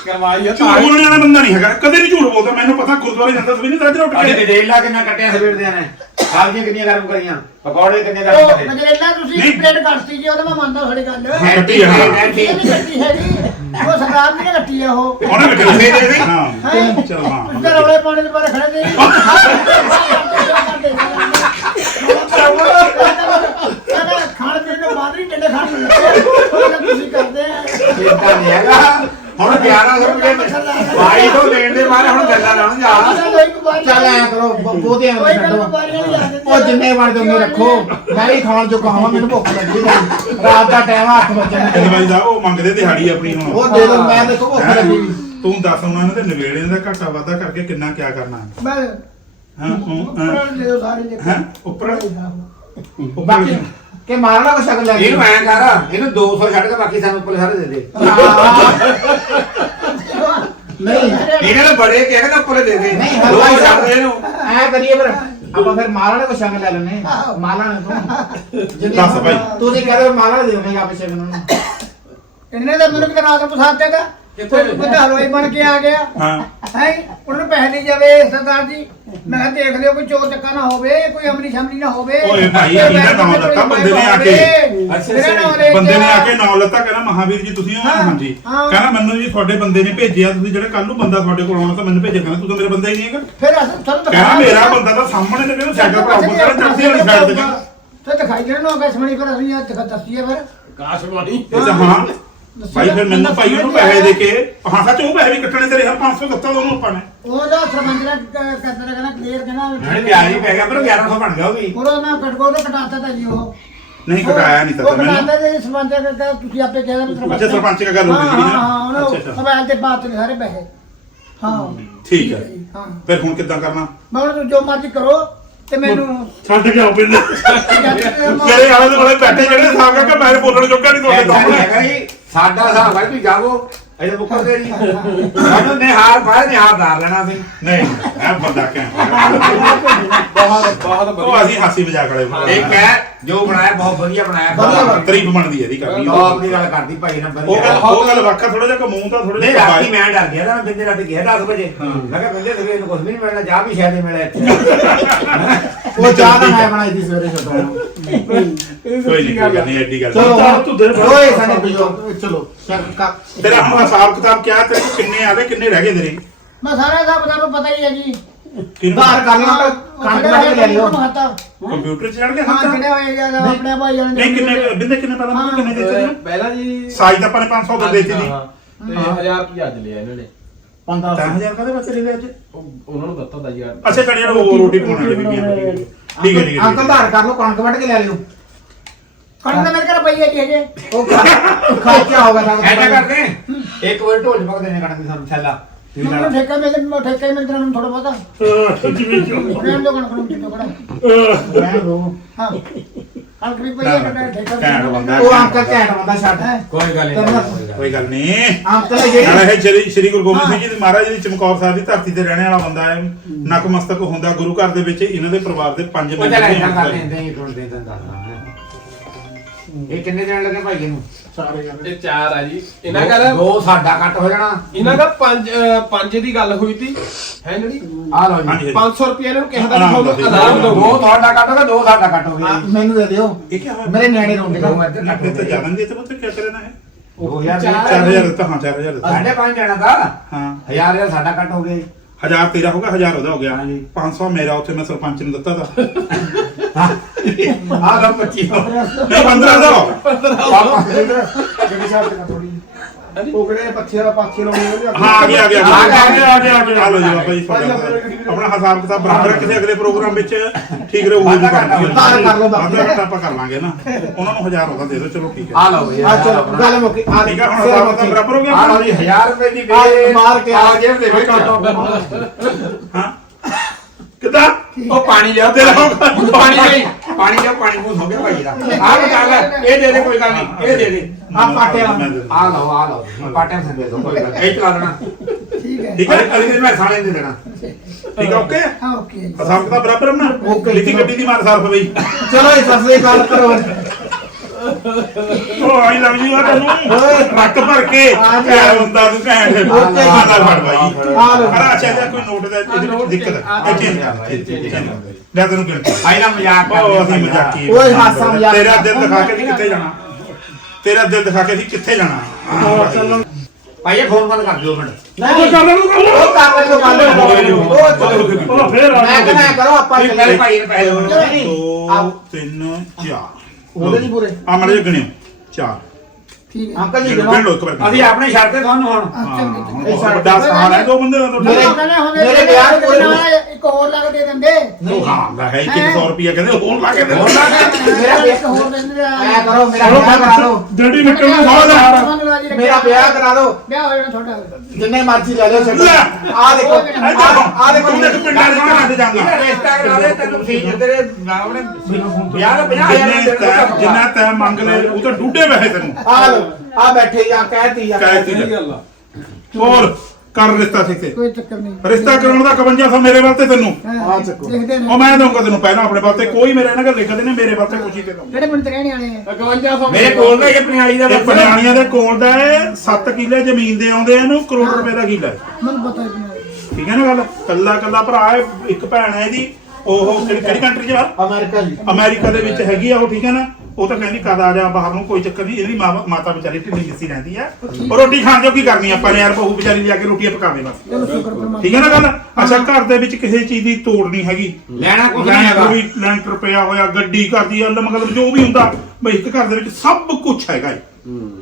ਕਰਵਾਈ ਆ ਝੂਠ ਬੋਲਣ ਵਾਲਾ ਬੰਦਾ ਨਹੀਂ ਹੈਗਾ। ਕਦੇ ਨਹੀਂ ਝੂਠ ਬੋਲਦਾ ਮੈਨੂੰ ਪਤਾ ਗੁਰਦੁਆਰੇ ਜਾਂਦਾ ਸਵੇਰੇ ਨਹੀਂ ਰੱਜ ਉੱਠ ਅੱਜ ਕੇ ਗਜੇਲਾ ਕਿੰਨਾ ਕੱਟਿਆ ਸਵੇਰ ਦੇ ਨੇ ਸਬਜ਼ੀਆਂ ਕਿੰਨੀਆਂ ਗਰਮ ਕਰੀਆਂ? ਪਕੌੜੇ ਕਿੰਨੇ ਗਰਮ ਕਰੇ? ਮਜਰੇਲਾ ਤੁਸੀਂ ਨਹੀਂ। ਪਲੇਟ ਕੱਟਤੀ ਜੀ ਉਹਦਾ ਮੈਂ ਮੰਨਦਾ ਤੁਹਾਡੀ ਗੱਲ। ਹਾਂ, ਕੱਟੀ ਆ, ਹਾਂ। ਇਹ ਨਹੀਂ ਕੱਟੀ ਹੈਗੀ। ਉਹ ਸਰਕਾਰ ਨੇ ਕੱਟੀ ਆ ਉਹ। ਉਹਨੇ ਵੀ ਦੇ ਦੇ ਦੇ। ਹਾਂ। ਹੈਂ? ਚਲ ਹਾਂ। ਉਸ ਦਾ ਰੌਲੇ ਪਾਣੀ ਦੇ ਬਾਰੇ ਖੜੇ ਨੇ ਦੇ ਬਾਅਦ ਹੀ ਟੰਡੇ ਖਾਣ ਨੂੰ ਤੁਸੀਂ ਕਰਦੇ ਆ। ਇਦਾਂ ਨਹੀਂ ਹੈਗਾ। ਹੁਣ 1100 ਰੁਪਏ ਬਾਈ ਤੋਂ ਲੈਣ ਦੇ ਬਾਅਦ ਹੁਣ ਗੱਲਾਂ ਲਾਉਣ ਜਾ। ਚੱਲ ਐ ਕਰੋ ਬ- ਬਹੁਤੇ ਐ ਛੱਡੋ। ਉਹ ਜਿੰਨੇ ਬਣਦੇ ਉਹਨੇ ਰੱਖੋ। ਮੈਂ ਹੀ ਖਾਣ ਜੋ ਕਹਾਵਾਂ ਮੈਨੂੰ ਭੁੱਖ ਲੱਗੀ ਹੋਈ। ਰਾਤ ਦਾ ਟਾਈਮ 8 ਵਜੇ ਇਹ ਨੂੰ। ਬਾਈ ਦਾ ਉਹ ਮੰਗਦੇ ਦਿਹਾੜੀ ਆਪਣੀ ਹੁਣ। ਉਹ ਦੇ ਦੋ ਮੈਂ ਦੇਖੋ ਭੁੱਖ ਹੈਂ? ਲੱਗੀ। ਤੂੰ ਦੱਸ ਉਹਨਾਂ ਨੇ ਤੇ ਨਵੇੜੇ ਦਾ ਘਾਟਾ ਵਾਧਾ ਕਰਕੇ ਕਿੰਨਾ ਕਿਆ ਕਰਨਾ। ਹੈ ਮੈਂ ਹਾਂ? ਉਹ, ਉੱਪਰ ਹਾਂ ਲੈ ਲਓ ਸਾਰੇ ਦੇ ਹੈਂ? ਉੱਪਰ ਬਾਕੀ ਕਿ ਮਾਰਨਾ ਕੋ ਸ਼ਕਲ ਲੱਗੀ ਇਹਨੂੰ ਐਂ ਕਰ ਇਹਨੂੰ 200 ਛੱਡ ਕੇ ਬਾਕੀ ਸਾਨੂੰ ਉੱਪਰ ਸਾਰੇ ਦੇ ਦੇ। ਨਹੀਂ। ਇਹਨਾਂ ਨੇ ਬੜੇ ਕਿਹਾ ਕਹਿੰਦਾ ਉੱਪਰ ਦੇ ਦੇ। ਨਹੀਂ, ਹਲਵਾਈ ਛੱਡ ਦੇ ਇਹਨੂੰ। ਐ ਕਰੀਏ ਫਿਰ ਆਪਾਂ ਫਿਰ ਮਾਰਨਾ ਕੋ ਸ਼ਕਲ ਲੈ ਲੈਣੇ ਮਾਰਨਾ ਤੋਂ ਦੱਸ ਭਾਈ। ਤੁਸੀਂ ਕਹਿ ਰਹੇ ਹੋ ਮਾਰਨਾ ਦੇ ਦੇਗਾ ਆਪੇ ਸ਼ਕਲ ਨੂੰ। ਇਹਨੇ ਤਾਂ ਮੈਨੂੰ ਕਿਤੇ ਰਾਤ ਨੂੰ ਫਸਾ ਕਿੱਥੇ? ਬੰਦਾ ਹਲਵਾਈ ਬਣ ਕੇ ਆ ਗਿਆ। ਹਾਂ। ਹੈ? ਉਹਨਾਂ ਨੂੰ ਪੈਸੇ ਨਹੀਂ ਜਾਵੇ ਸਰਦਾਰ ਜੀ। ਮੈਂ ਕਿਹਾ ਦੇਖ ਲਿਓ ਕੋਈ ਚੋਰ ਚੱਕਾ ਨਾ ਹੋਵੇ ਕੋਈ ਅਮਰੀ ਸ਼ਮਰੀ ਨਾ ਹੋਵੇ। ਓਏ ਭਾਈ, ਇਹਦਾ ਨਾਮ ਲੱਤਾ ਬੰਦੇ ਨੇ ਆ ਕੇ। ਅੱਛਾ, ਬੰਦੇ ਨੇ ਆ ਕੇ ਨਾਮ ਲੱਤਾ ਕਹਿੰਦਾ ਮਹਾਵੀਰ ਜੀ ਤੁਸੀਂ ਹੋ ਹਾਂਜੀ। ਕਹਿੰਦਾ ਮੈਨੂੰ ਜੀ ਤੁਹਾਡੇ ਬੰਦੇ ਨੇ ਭੇਜਿਆ ਤੁਸੀਂ ਜਿਹੜਾ ਕੱਲ ਨੂੰ ਬੰਦਾ ਤੁਹਾਡੇ ਕੋਲ ਆਉਣਾ ਤਾਂ ਮੈਨੂੰ ਭੇਜਿਆ ਕਹਿੰਦਾ ਤੂੰ ਤਾਂ ਮੇਰਾ ਬੰਦਾ ਹੀ ਨਹੀਂ ਹੈਗਾ। ਫਿਰ ਅਸੀਂ ਤੁਹਾਨੂੰ ਕਹਿੰਦਾ ਮੇਰਾ ਬੰਦਾ ਤਾਂ ਸਾਹਮਣੇ ਤੇ ਮੈਨੂੰ ਸਾਈਕਲ ਭਰਾ ਬੰਦਾ ਚੜਦੀ ਵਾਲੀ ਸਾਈਡ ਤੇ। ਕਹਿੰਦਾ ਤੇ ਦਿਖਾਈ ਦੇਣ ਨੂੰ ਬੈਸਮਣੀ ਫਿਰ ਅਸੀਂ ਇਹ ਦਿਖਾ ਦੱਸੀਏ ਫਿਰ। ਇਹ ਤਾਂ ਹਾਂ। ਭਾਈ ਫਿਰ ਮੈਨੂੰ ਭਾਈ ਉਹਨੂੰ ਪੈਸੇ ਦੇ ਕੇ ਹਾਂ ਸੱਚ ਉਹ ਪੈਸੇ ਵੀ ਕੱਟਣੇ ਤੇਰੇ ਹਰ 500 ਦਿੱਤਾ ਉਹਨੂੰ ਆਪਾਂ ਨੇ। ਉਹਦਾ ਸਰਪੰਚ ਨੇ ਕਰਦਾ ਕਹਿੰਦਾ ਕਲੀਅਰ ਕਹਿੰਦਾ ਵਿਆਜ ਹੀ ਪੈ ਗਿਆ ਪਰ 1100 ਬਣ ਗਿਆ ਉਹ ਵੀ। ਉਹਦਾ ਨਾ ਕਟਕੋ ਉਹਨੇ ਕਟਾਤਾ ਤਾਂ ਜੀ ਉਹ। ਨਹੀਂ ਕਟਾਇਆ ਨਹੀਂ ਤਾਂ ਉਹ ਮੈਨੂੰ। ਕਟਾਤਾ ਤੇ ਸਰਪੰਚ ਕਹਿੰਦਾ ਤੁਸੀਂ ਆਪੇ ਕਹਿ ਰਹੇ ਅੱਛਾ ਸਰਪੰਚ। ਨਾਲ ਗੱਲ ਹੋ ਗਈ ਹਾਂ ਹਾਂ ਉਹਨੂੰ ਅੱਛਾ ਅੱਛਾ। ਮੋਬਾਈਲ ਤੇ ਸਾਰੇ ਪੈਸੇ। ਹਾਂ। ਠੀਕ ਹੈ। ਹਾਂ। ਫਿਰ ਹੁਣ ਕਿੱਦਾਂ ਕਰਨਾ? ਮੈਂ ਉਹਨੂੰ ਜੋ ਮਰਜ਼ੀ ਕਰੋ। ਤੇ ਮੈਨੂੰ ਛੱਡ ਕੇ ਆਓ ਪਿੰਡ ਮੇਰੇ ਆਲੇ ਦੁਆਲੇ ਬੈਠੇ ਜਿਹੜੇ ਹਿਸਾਬ ਕਰਕੇ ਮੈਂ ਬੋਲਣ ਜੋਗਾ ਨਹੀਂ ਤੁਹਾਡੇ ਸਾਹਮਣੇ ਸਾਡਾ ਹਿਸਾਬ ਹੈ ਵੀ ਜਾਵੋ। ਇਹਦੇ ਮੁੱਕਰ ਦੇ ਜੀ ਸਾਨੂੰ ਨਿਹਾਰ ਪਾਇਆ ਨਿਹਾਰਦਾਰ ਲੈਣਾ ਸੀ। ਨਹੀਂ ਇਹ ਬੰਦਾ ਕਿਆ ਬਹੁਤ ਬਹੁਤ ਉਹ ਵਧੀਆ ਅਸੀਂ ਹਾਸੀ ਮਜ਼ਾਕ ਵਾਲੇ ਬੰਦੇ ਇੱਕ ਹੈ ਜੋ ਬਣਾਇਆ ਬਹੁਤ ਵਧੀਆ ਬਣਾਇਆ। ਵਧੀਆ ਤਾਰੀਫ ਬਣਦੀ ਹੈ ਇਹਦੀ ਕਰਨੀ। ਉਹ ਆਪਣੀ ਗੱਲ ਕਰਦੀ ਭਾਈ ਨਾ ਉਹ ਗੱਲ ਵਧੀਆ ਉਹ ਗੱਲ ਵੱਖਾ ਥੋੜਾ ਜਿਹਾ ਮੂੰਹ ਤਾਂ ਥੋੜਾ ਨਹੀਂ ਜਿਹਾ ਰਾਤੀ ਮੈਂ ਡਰ ਗਿਆ ਤਾਂ ਬਿੰਦੇ ਰਾਤੀ ਗਿਆ 10 ਵਜੇ। ਮੈਂ ਕਿਹਾ ਬਿੰਦੇ ਸਵੇਰ ਨੂੰ ਕੁਝ ਵੀ ਨਹੀਂ ਮਿਲਣਾ ਚਾਹ ਵੀ ਸ਼ਾਇਦ ਹੀ ਮਿਲਿਆ ਇੱਥੇ। ਉਹ ਚਾਹ ਤਾਂ ਮੈਂ ਬਣਾਈ ਦੀ ਸਵੇਰੇ ਛੋਟਾ ਕੋਈ ਨਹੀਂ ਕੋਈ ਗੱਲ ਨਹੀਂ ਐਡੀ ਗੱਲ ਚਲੋ। ਤੂੰ ਦੇ ਬੜਾ। ਓਏ ਸਾਡੇ ਬਜ਼ੁਰਗ ਚਲੋ। ਸ਼ਕ ਕਾ ਤੇਰਾ ਹੁਣ ਹਿਸਾਬ ਕਿਤਾਬ ਕਿਆ ਤੇਰੇ ਕੋਲ ਕਿੰਨੇ ਆਦੇ ਕਿੰਨੇ ਰਹਿ ਗਏ ਤੇਰੇ? ਮੈਂ ਸਾਰਾ ਹਿਸਾਬ ਕਿਤਾਬ ਪਤਾ ਹੀ ਹੈ ਜੀ। ਧਾਰ ਕਰ ਲਾਂ ਤਾਂ ਕਣਕ ਵੱਢ ਕੇ ਲੈ ਲਿਓ। ਕੰਪਿਊਟਰ ਚ ਚੜ ਗਿਆ ਹਾਂ ਹੋਏ ਜਾਂ ਆਪਣੇ ਭਾਈ ਜਾਨ ਨਹੀਂ ਕਿੰਨੇ ਬਿੰਦੇ ਕਿੰਨੇ ਪਤਾ ਮੈਨੂੰ ਕਿੰਨੇ ਦੇ ਤੇਰੇ ਪਹਿਲਾਂ ਜੀ ਸਾਈਜ਼ ਤਾਂ ਆਪਾਂ ਨੇ 500 ਦਾ ਦੇਤੀ ਦੀ ਹਾਂ, ਤੇ 1000 ਰੁਪਏ ਅੱਜ ਲਿਆ ਇਹਨਾਂ ਨੇ। 1500 10000 ਕਾਦੇ ਵਾਸਤੇ ਲੈ ਅੱਜ? ਉਹ- ਉਹਨਾਂ ਨੂੰ ਦਿੱਤਾ ਦਾ ਯਾਰ ਅੱਛਾ ਚੜੀ ਉਹ ਰੋਟੀ ਪਕਾਉਣ ਵਾਲੀ ਬੀਬੀ ਆ ਠੀਕ ਹੈ ਠੀਕ ਹੈ ਠੀਕ ਹੈ। ਅੰਕਲ ਧਾਰ ਕਰ ਲਓ ਕਣਕ ਵੱਢ ਕੇ ਲੈ ਲਿਓ। ਤਾਂ ਮੇਰੇ ਘਰ ਪਈ ਹੈ ਜੀ ਹਜੇ। ਉਹ ਖਾ- ਖਰਚਾ ਹੋਗਾ ਤਾਂ ਐਡਾ ਕਰਦੇ। ਇੱਕ ਵਾਰ ਢੋਲ ਪਕਦੇ ਨੇ ਕਣਕ ਦੀ ਸਾਨੂੰ ਥੈਲਾ ਮੈਨੂੰ ਠੇਕਾ ਮਿਲ ਮੈਂ ਠੇਕਾ ਹੀ ਮਿਲ ਜਾਣਾ ਥੋੜਾ ਬਹੁਤਾ। ਜੋ ਪ੍ਰੇਮ ਲੋਕਾਂ ਨੂੰ ਠੇਕਾ ਬੜਾ ਰਹਿਣ ਦੋ ਹਾਂ। ਹਰ ਗਰੀਬ ਭਈਆ ਕਹਿੰਦਾ ਠੇਕਾ ਬੰਦਾ। ਉਹ ਅੰਕਲ ਘੈਂਟ ਬੰਦਾ ਛੱਡ। ਕੋਈ ਗੱਲ ਨਹੀਂ ਕੋਈ ਗੱਲ ਨਹੀਂ। ਅੰਕਲ ਨਾਲ ਜਿਹੜੀ ਇਹ ਸ਼੍ਰੀ ਸ਼੍ਰੀ ਗੁਰੂ ਗੋਬਿੰਦ ਸਿੰਘ ਜੀ ਦੀ ਮਹਾਰਾਜ ਦੀ ਚਮਕੌਰ ਸਾਹਿਬ ਦੀ ਧਰਤੀ ਤੇ ਰਹਿਣ ਵਾਲਾ ਬੰਦਾ ਹੈ। ਨਕਮਸਤਕ ਹੁੰਦਾ ਗੁਰੂ ਘਰ ਦੇ ਵਿੱਚ ਇਹਨਾਂ ਦੇ ਪਰਿਵਾਰ ਦੇ ਪੰਜ ਉਹ ਚੱਲ ਮੈਂਬਰ ਐਦਾਂ ਕਰ ਨੇ। ਲੈਂਦੇ ਹੀ ਤੁਹਾਨੂੰ ਦੇ ਦਿੰਦਾ। ਦੱਸਦਾ ਇਹ ਕਿੰਨੇ ਦਿਨ ਲੱਗੇ ਭਾਈ ਇਹਨੂੰ? ਇਹ ਚਾਰ ਆ ਜੀ। ਇਹਨਾਂ ਗੱਲ ਦੋ ਸਾਡਾ ਕੱਟ ਹੋ ਜਾਣਾ। ਇਹਨਾਂ ਦਾ ਪੰਜ ਅਹ, ਪੰਜ ਦੀ ਗੱਲ ਹੋਈ ਸੀ। ਹੈ ਜਿਹੜੀ? ਆ ਲਓ ਜੀ। ਹਾਂਜੀ 500 ਰੁਪਏ ਇਹਨਾਂ ਨੂੰ ਕਿਹਾ ਤਾਂ ਆਰਾਮ ਤੁਹਾਨੂੰ ਆਰਾਮ ਦੋ ਦੋ ਦੋ ਤੁਹਾਡਾ ਕੱਟੋਗੇ ਦੋ ਸਾਡਾ ਕੱਟੋਗੇ ਆ, ਮੈਨੂੰ ਦੇ ਦਿਓ। ਇਹ ਕੀ ਹੋਇਆ? ਮੇਰੇ ਨਿਆਣੇ ਰੋਂਦੇ ਦੋ ਨਾ ਇੱਧਰ ਲੱਗੇ ਤਾਂ ਕੱਟੋਗੇ ਜ਼ਿਆਦਾ ਨਹੀਂ ਦਿੱਤੇ ਪੁੱਤ ਕੀ ਕਰਨਾ ਹੈ ਦੋ ਹਜ਼ਾਰ ਚਾਰ- 4000 ਦਿੱਤਾ ਹਾਂ 4000 ਦਿੱਤਾ। ਸਾਢੇ ਪੰਜ ਜਾਣਾ ਦਾ? ਹਾਂ। ਹਜ਼ਾਰ ਹਜ਼ਾਰ ਸਾਡਾ ਕੱਟ ਹੋ ਗਏ ਹਜ਼ਾਰ ਤੇਰਾ ਹੋਗਾ ਹਜ਼ਾਰ ਉਹਦਾ ਹੋ ਗਿਆ। ਹਾਂਜੀ। 500 ਮੇਰਾ ਉੱਥੇ ਮੈਂ ਸਰਪੰਚ ਨੂੰ ਦਿੱਤਾ ਤਾਂ। ਆ। ਲਓ 25 ਨਹੀਂ 1500 ਜਿਹੜੀ ਛੱਡ ਕਰ ਥੋੜੀ ਉਹ ਕਿਹੜੇ ਪੱਛੇ ਵਾਲਾ ਪਾਛੇ ਲਾਉਣੇ ਹਾਂ ਆ ਗਿਆ ਆ ਗਿਆ ਆ ਗਿਆ, ਆ ਗਿਆ, ਆ ਗਿਆ, ਆ ਗਿਆ। ਆ ਲਓ ਜੀ ਬਾਬਾ ਜੀ ਤੁਹਾਡਾ ਆਪਣਾ ਹਿਸਾਬ ਕਿਤਾਬ ਬਰਾਬਰ ਹੈ, ਕਿਸੇ ਅਗਲੇ ਪ੍ਰੋਗਰਾਮ ਵਿੱਚ ਠੀਕ ਰਹੂ ਵਾਧਾ ਘਾਟਾ ਵਾਧਾ ਕਰ ਲਓ ਬਾਕੀ। ਵਾਧਾ ਘਾਟਾ ਆਪਾਂ ਕਰ ਲਾਂਗੇ ਨਾ। ਉਹਨਾਂ ਨੂੰ 1000 ਉਹਦਾ ਦੇ ਦਿਓ ਚਲੋ ਠੀਕ ਹੈ। ਆ ਲਓ ਜੀ ਆ ਚਲੋ ਗੱਲ ਮੁੱਕੀ ਆ ਠੀਕ ਹੈ ਹੁਣ ਹਿਸਾਬ ਕਿਤਾਬ ਬਰਾਬਰ ਹੋ ਗਿਆ ਆ ਲਓ ਜੀ 1000 ਰੁਪਏ ਦੀ ਆ ਬੇਲ ਮਾਰ ਕੇ ਆ। ਜੇਬ ਦੇ ਵਿੱਚ। ਹਾਂ। ਕਿਦਾਂ? ਉਹ ਪਾਣੀ ਲਿਆ ਤੇਰਾ ਪਾਣੀ। ਨਹੀਂ ਪਾਣੀ ਲਿਆ ਪਾਣੀ ਮੂੰਹ ਹੋ ਗਿਆ ਭਾਈ ਦਾ ਆ ਬਤਾ ਲੈ ਇਹ ਦੇ ਦੇ ਕੋਈ ਗੱਲ ਨਹੀਂ ਇਹ ਦੇ ਦੇ। ਆ ਦੇ ਦਿੰਦਾ। ਆ ਲਓ ਆ ਲਓ ਪਾਟਿਆਂ ਸੇ ਦੇ ਦੋ ਕੋਈ ਗੱਲ ਨਹੀਂ। ਇਹ ਚਲਾ ਦੇਣਾ। ਠੀਕ ਹੈ। ਠੀਕ ਹੈ ਅਰੇ ਦਿਨ ਮੈਂ ਸਾਲੇ ਦੇ ਦੇਣਾ। ਠੀਕ ਹੈ ਓਕੇ? ਹਾਂ ਓਕੇ। ਹਿਸਾਬ ਕਿਤਾਬ ਬਰਾਬਰ ਹੈ ਨਾ। ਲਿਖੀ ਗੱਡੀ ਦੀ ਮਾਰ ਸਰਫ ਬਈ ਚਲੋ ਇਹ ਸਸਲੇ ਗੱਲ ਕਰੋ। ਉਹ ਆਈ ਲੱਗ ਜੀ ਆ ਤੈਨੂੰ। ਟਰੱਕ ਭਰ ਕੇ। ਕਿਆ ਹੁੰਦਾ ਤੂੰ ਘੈਂਟ Okay। ਆਦਰ ਫੜ ਬਾਈ। ਆ ਲਓ। ਅਰੇ ਅੱਛਾ ਜਿਹਾ ਕੋਈ ਨੋਟ ਦਾ ਇਹਦੇ ਵਿੱਚ ਦਿੱਕਤ ਹੈ ਇਹ ਚੇਂਜ ਕਰ ਲੈ ਕਰ ਲੈ। ਲੈ ਤੈਨੂੰ ਗਿਣਤੀ। ਆਈ ਨਾ ਮਜ਼ਾਕ ਉਹ ਅਸੀਂ ਮਜ਼ਾਕੀ ਓਏ ਹਾਸਾ ਮਜ਼ਾਕ ਤੇਰਾ ਦਿਲ ਦਿਖਾ ਕੇ ਵੀ ਕਿੱਥੇ ਜਾਣਾ? ਤੇਰਾ ਦਿਲ ਦਿਖਾ ਕੇ ਵੀ ਕਿੱਥੇ ਜਾਣਾ? ਭਾਈ ਇਹ ਫੋਨ ਬੰਦ ਕਰ ਦਿਓ ਮਿੰਟ। ਨਹੀਂ ਕਰ ਲੈਣ ਉਹ ਕਰ ਲੈ ਉਹ ਚਲੋ। ਉਹ ਫੇਰ ਆ ਮੈਂ ਕਹਿੰਦਾ ਕਰੋ ਆਪਾਂ ਮੇਰੇ ਚੱਲੇ ਭਾਈ ਨੇ ਪੈਸੇ ਦੇਣੇ। ਦੋ ਤਿੰਨ ਚਾਰ। ਉਹਦੇ ਨਹੀਂ ਪੂਰੇ। ਆ ਮੜੇ ਗਿਣਿਓ। ਚਾਰ। ਠੀਕ ਹੈ। ਅੰਕਲ ਜੀ ਗਿਣ। ਜਨਾਬ ਲਓ ਇੱਕ ਵਾਰ। ਅਸੀਂ ਆਪਣੇ ਸ਼ਰਤ ਤੇ ਤੁਹਾਨੂੰ ਹੁਣ। ਅੱਛਾ ਹਾਂ। ਹੁਣ ਬਹੁਤ ਵੱਡਾ ਹੈ। ਦੋ ਬੰਦੇ ਦਾ ਮੇਰੇ- ਤੁਹਾਡਾ ਮੇਰੇ ਵਿਆਹ ਦੇ ਕੋਈ- ਇੱਕ ਹੋਰ ਲੱਗ ਦੇ ਦਿੰਦੇ ਉਹ ਹਾਂ ਦਾ ਹੈ? 100 ਰੁਪਿਆ ਕਹਿੰਦੇ ਹੋਰ ਲਾ ਕੇ ਦੇ ਹੋਰ ਲਾ ਕੇ ਮੇਰਾ ਇੱਕ ਹੋਰ ਦਿੰਦੇ ਆ ਐ ਕਰੋ ਮੇਰਾ ਵਿਆਹ ਕਰਾ ਦਿਓ। ਡੈਡੀ ਨਿਕਲ ਨੂੰ ਬਹੁਤ ਆ। ਮੇਰਾ ਵਿਆਹ ਕਰਾ ਦਿਓ। ਵਿਆਹ ਹੋ ਜਾਣਾ ਤੁਹਾਡਾ। ਜਿੰਨੇ ਮਰਜ਼ੀ ਲੈ ਲਿਓ ਛੱਡੋ। ਲੈ। ਆ ਦੇਖੋ। ਆ ਦੇਖੋ। ਤੂੰ ਦੇਖ ਪਿੰਡਾਂ ਦੇ ਘਰਾਂ ਤੇ ਜਾਂਦਾ ਰਿਸ਼ਤਾ ਕਰਾ ਦੇ ਤੈਨੂੰ ਫੀਸ ਤੇਰੇ ਆਪਣੇ ਵਿਆਹ ਦਾ 50000 ਜਿੰਨੇ ਤੈਂ ਜਿੰਨਾ ਤੈਂ ਮੰਗ ਲੈ ਉਹ ਤਾਂ ਡੂਡੇ ਪੈਸੇ ਤੈਨੂੰ। ਆ ਲਓ। ਆ ਬੈਠੇ ਆ ਕਹਿਤੀ ਆ ਕਹਿਤੀ ਸਹੀ ਗੱਲ ਹੋਰ। ਕਰ ਰਿਸ਼ਤਾ ਸਿੱਖੇ ਕੋਈ ਚੱਕਰ ਨਹੀਂ। ਰਿਸ਼ਤਾ ਕਰਾਉਣ ਦਾ 5100 ਮੇਰੇ ਵੱਲ ਤੇ ਤੈਨੂੰ। ਆ ਚੱਕੋ। ਲਿਖਦੇ ਨੇ। ਉਹ ਮੈਂ ਦਊਂਗਾ ਤੈਨੂੰ ਪਹਿਲਾਂ ਆਪਣੇ ਵੱਲ ਤੇ ਕੋਈ ਮੇਰੇ ਨਾਲ ਲਿਖਦੇ ਨੇ ਮੇਰੇ ਵੱਲ ਤੇ ਕੁਛ ਹੀ ਤੇ ਦਊਂਗਾ। ਜਿਹੜੇ ਪਿੰਡ ਤੇ ਰਹਿਣੇ ਵਾਲੇ ਆ? 5100 ਮੇਰੇ ਕੋਲ ਦਾ ਇਹ ਪਨਿਆਲੀ ਦਾ ਇਹ ਪਨਿਆਣੀਆਂ ਦੇ ਕੋਲ ਦਾ 7 ਕਿੱਲੇ ਜ਼ਮੀਨ ਦੇ ਆਉਂਦੇ ਇਹਨੂੰ ਕਰੋੜ ਰੁਪਏ ਦਾ ਕਿੱਲਾ ਮੈਨੂੰ ਪਤਾ ਹੀ ਨਹੀਂ ਠੀਕ ਹੈ ਨਾ ਗੱਲ? ਕੱਲਾ ਕੱਲਾ ਭਰਾ ਹੈ ਇੱਕ ਭੈਣ ਹੈ ਇਹਦੀ ਉਹ ਕਿਹੜੀ ਕਿਹੜੀ ਕੰਟਰੀ 'ਚ ਆ? ਅਮਰੀਕਾ ਜੀ ਅਮਰੀਕਾ ਦੇ ਵਿੱਚ ਹੈਗੀ ਆ ਉਹ ਠੀਕ ਹੈ ਨਾ? ਉਹ ਤਾਂ ਕਹਿੰਦੀ ਕਦ ਆ ਜਾ ਬਾਹਰ ਨੂੰ ਕੋਈ ਚੱਕਰ ਨਹੀਂ ਇਹਦੀ ਮਾਂ- ਮਾਤਾ ਵਿਚਾਰੀ ਢਿੱਲੀ ਮਿੱਸੀ ਰਹਿੰਦੀ ਆ। ਉਹ ਰੋਟੀ ਖਾਣ ਜੋ ਕੀ ਕਰਨੀ ਆਪਾਂ ਨੇ ਯਾਰ ਬਹੂ ਵਿਚਾਰੀ ਲਿਆ ਕੇ ਰੋਟੀਆਂ ਪਕਾਵੇ ਬਸ। ਚਲੋ ਸ਼ੁਕਰ ਪਰਮਾਤਮਾ ਠੀਕ ਹੈ ਨਾ ਗੱਲ? ਅੱਛਾ ਘਰ ਦੇ ਵਿੱਚ ਕਿਸੇ ਚੀਜ਼ ਦੀ ਤੋੜ ਨਹੀਂ ਹੈਗੀ। ਲੈਣਾ ਕੁਝ ਨਹੀਂ ਲੈਂਟਰ ਹੈਗਾ। ਵੀ ਲੈਂਟਰ ਪਿਆ ਹੋਇਆ ਗੱਡੀ ਕਰਦੀ ਆ ਮਤਲਬ ਜੋ ਵੀ ਹੁੰਦਾ। ਬਈ ਇੱਕ ਘਰ ਦੇ ਵਿੱਚ ਸਭ ਕੁਝ ਹੈਗਾ ਹੈ।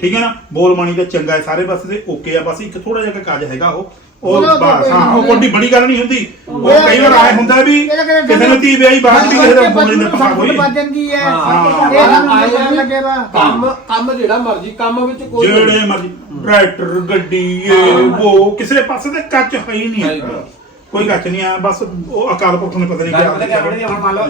ਠੀਕ ਹੈ ਨਾ? ਬੋਲ ਮਣੀ ਦਾ ਚੰਗਾ ਹੈ ਸਾਰੇ ਪਾਸੇ ਦੇ ਓਕੇ ਆ। ਬਸ ਇੱਕ ਥੋੜਾ ਜਿਹਾ ਕਾਜ ਹੈਗਾ ਉਹ। ਉਹ ਚਲੋ ਬਸ ਹਾਂ ਉਹ ਕੋਈ ਬੜੀ ਗੱਲ ਨਹੀਂ ਹੁੰਦੀ। ਉਹ ਕਈ ਵਾਰ ਆਏ ਹੁੰਦਾ ਵੀ ਕਹਿੰਦੇ ਕਿਸੇ ਨੂੰ ਧੀ ਵਿਆਹੀ ਬਾਅਦ ਵੀ ਕਿਸੇ ਦਾ ਬੋਲੇ ਦਾ ਪਤਾ ਕੋਈ ਵੱਜ ਜਾਂਦੀ ਹੈ। ਹਾਂ। ਇਹ ਸਾਨੂੰ ਪਤਾ ਲੱਗੇ ਵਾ। ਕੰਮ ਕੰਮ ਜਿਹੜਾ ਮਰਜ਼ੀ ਕੰਮ ਵਿੱਚ ਕੋਈ ਜਿਹੜੇ ਮਰਜ਼ੀ ਟਰੈਕਟਰ ਗੱਡੀ ਇਹ ਉਹ ਕਿਸੇ ਪਾਸੇ ਤੇ ਕੱਚ ਹੈ ਹੀ ਨਹੀਂ। ਨਹੀਂ। ਹੈ। ਕੋਈ ਕੱਚ ਨਹੀਂ ਆ ਬਸ ਉਹ ਅਕਾਲ ਪੁਰਖ ਨੇ ਪਤਾ ਨਹੀਂ ਗੱਲ ਪਤਾ ਕਿਆ ਹੁਣ ਮੰਨ ਲਓ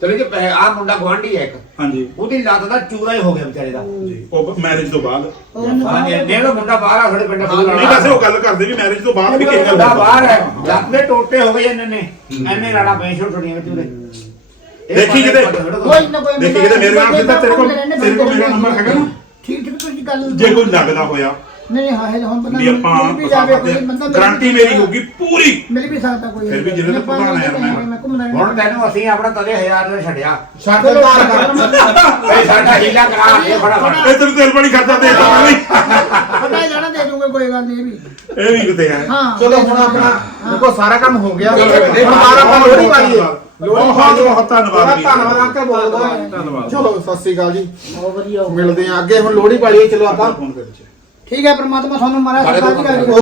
ਚਲੇ ਕਿ ਆ ਮੁੰਡਾ ਗਵਾਂਢੀ ਹੈ ਇੱਕ। ਹਾਂਜੀ। ਉਹਦੀ ਲੱਤ ਦਾ ਚੂਰਾ ਹੀ ਹੋ ਗਿਆ ਵਿਚਾਰੇ ਦਾ। ਜੀ। ਉਹ ਮੈਰਿਜ ਤੋਂ ਬਾਅਦ। ਉਹ ਮੁੰਡਾ ਬਾਹਰ ਆ ਸਾਡੇ ਪਿੰਡ ਨਹੀਂ ਵੈਸੇ ਉਹ ਗੱਲ ਕਰਦੇ ਵੀ ਮੈਰਿਜ ਤੋਂ ਬਾਅਦ ਵੀ ਗੱਲ ਮੁੰਡਾ ਬਾਹਰ ਹੈ ਲੱਤ ਦੇ ਟੋਟੇ ਹੋ ਗਏ ਇਹਨਾਂ ਨੇ। ਐਨੇ ਲੜਾ ਪਏ ਛੋਟ ਛੋਟੀਆਂ ਚੂਰੇ ਦੇਖੀ ਕਿਤੇ ਕੋਈ ਨਾ ਕੋਈ ਦੇਖੀ ਕਿਤੇ ਮੇਰੇ ਨਾਲ ਕਿਤਾ ਤੇਰੇ ਕੋਲ ਤੇਰੇ ਕੋਲ ਮੇਰਾ ਨੰਬਰ ਹੈਗਾ ਨਾ। ਠੀਕ ਠੀਕ ਤੁਸੀਂ ਗੱਲ ਜੇ ਕੋਈ ਲੱਗਦਾ ਹੋਇਆ ਨਹੀਂ ਹਾਂ ਇਹ ਹੁਣ ਬੰਦਾ ਵੀ ਆਪਾਂ ਵੀ ਜਾਵੇ ਕੋਈ ਬੰਦਾ ਗਾਰੰਟੀ ਮੇਰੀ ਹੋਊਗੀ ਪੂਰੀ। ਮਿਲ ਵੀ ਸਕਦਾ ਕੋਈ। ਫਿਰ ਵੀ ਜਿਹੜੇ ਤੋਂ ਪ੍ਰਧਾਨ ਆ ਯਾਰ ਮੈਂ। ਮੈਂ ਘੁੰਮਣਾ ਹੁਣ ਤੈਨੂੰ ਅਸੀਂ ਆਪਣਾ ਤਦੇ ਹਜ਼ਾਰ ਦਾ ਛੱਡਿਆ। ਛੱਡ ਦੇ ਧਾਰ ਕਰ ਏ ਸਾਡਾ ਹੀਲਾ ਕਰਾ ਕੇ ਫਟਾਫਟ ਇਹ ਤੈਨੂੰ ਤੇਲ ਪਾਣੀ ਖਰਚਾ ਦੇ ਤਾ ਮੈਂ ਵੀ। ਪਤਾ ਜਾਣਾ ਦੇ ਦੂੰਗਾ ਕੋਈ ਗੱਲ ਨਹੀਂ ਇਹ ਵੀ। ਇਹ ਵੀ ਕਿਤੇ ਹੈ। ਹਾਂ ਚਲੋ ਹੁਣ ਆਪਣਾ ਦੇਖੋ ਸਾਰਾ ਕੰਮ ਹੋ ਗਿਆ। ਚਲੋ, ਹੁਣ ਬਾਰਾਂ ਆਪਾਂ ਲੋੜੀ ਪਾਈਏ। ਬਹੁਤ ਬਹੁਤ ਧੰਨਵਾਦ ਵੀਰ। ਧੰਨਵਾਦ ਅੰਕਲ ਬਹੁਤ ਧੰਨਵਾਦ। ਚਲੋ ਸਤਿ ਸ੍ਰੀ ਅਕਾਲ ਜੀ। ਬਹੁਤ ਵਧੀਆ। ਹੋ ਗਿਆ। ਮਿਲਦੇ ਆਂ ਅੱਗੇ ਹੁਣ ਲੋੜੀ ਪਾਈਏ ਚਲੋ ਆਪਾਂ। ਫੋਨ ਕਰ ਠੀਕ ਹੈ ਪ੍ਰਮਾਤਮਾ ਤੁਹਾਨੂੰ ਮਹਾਰਾਜ ਦੀ ਗੱਲ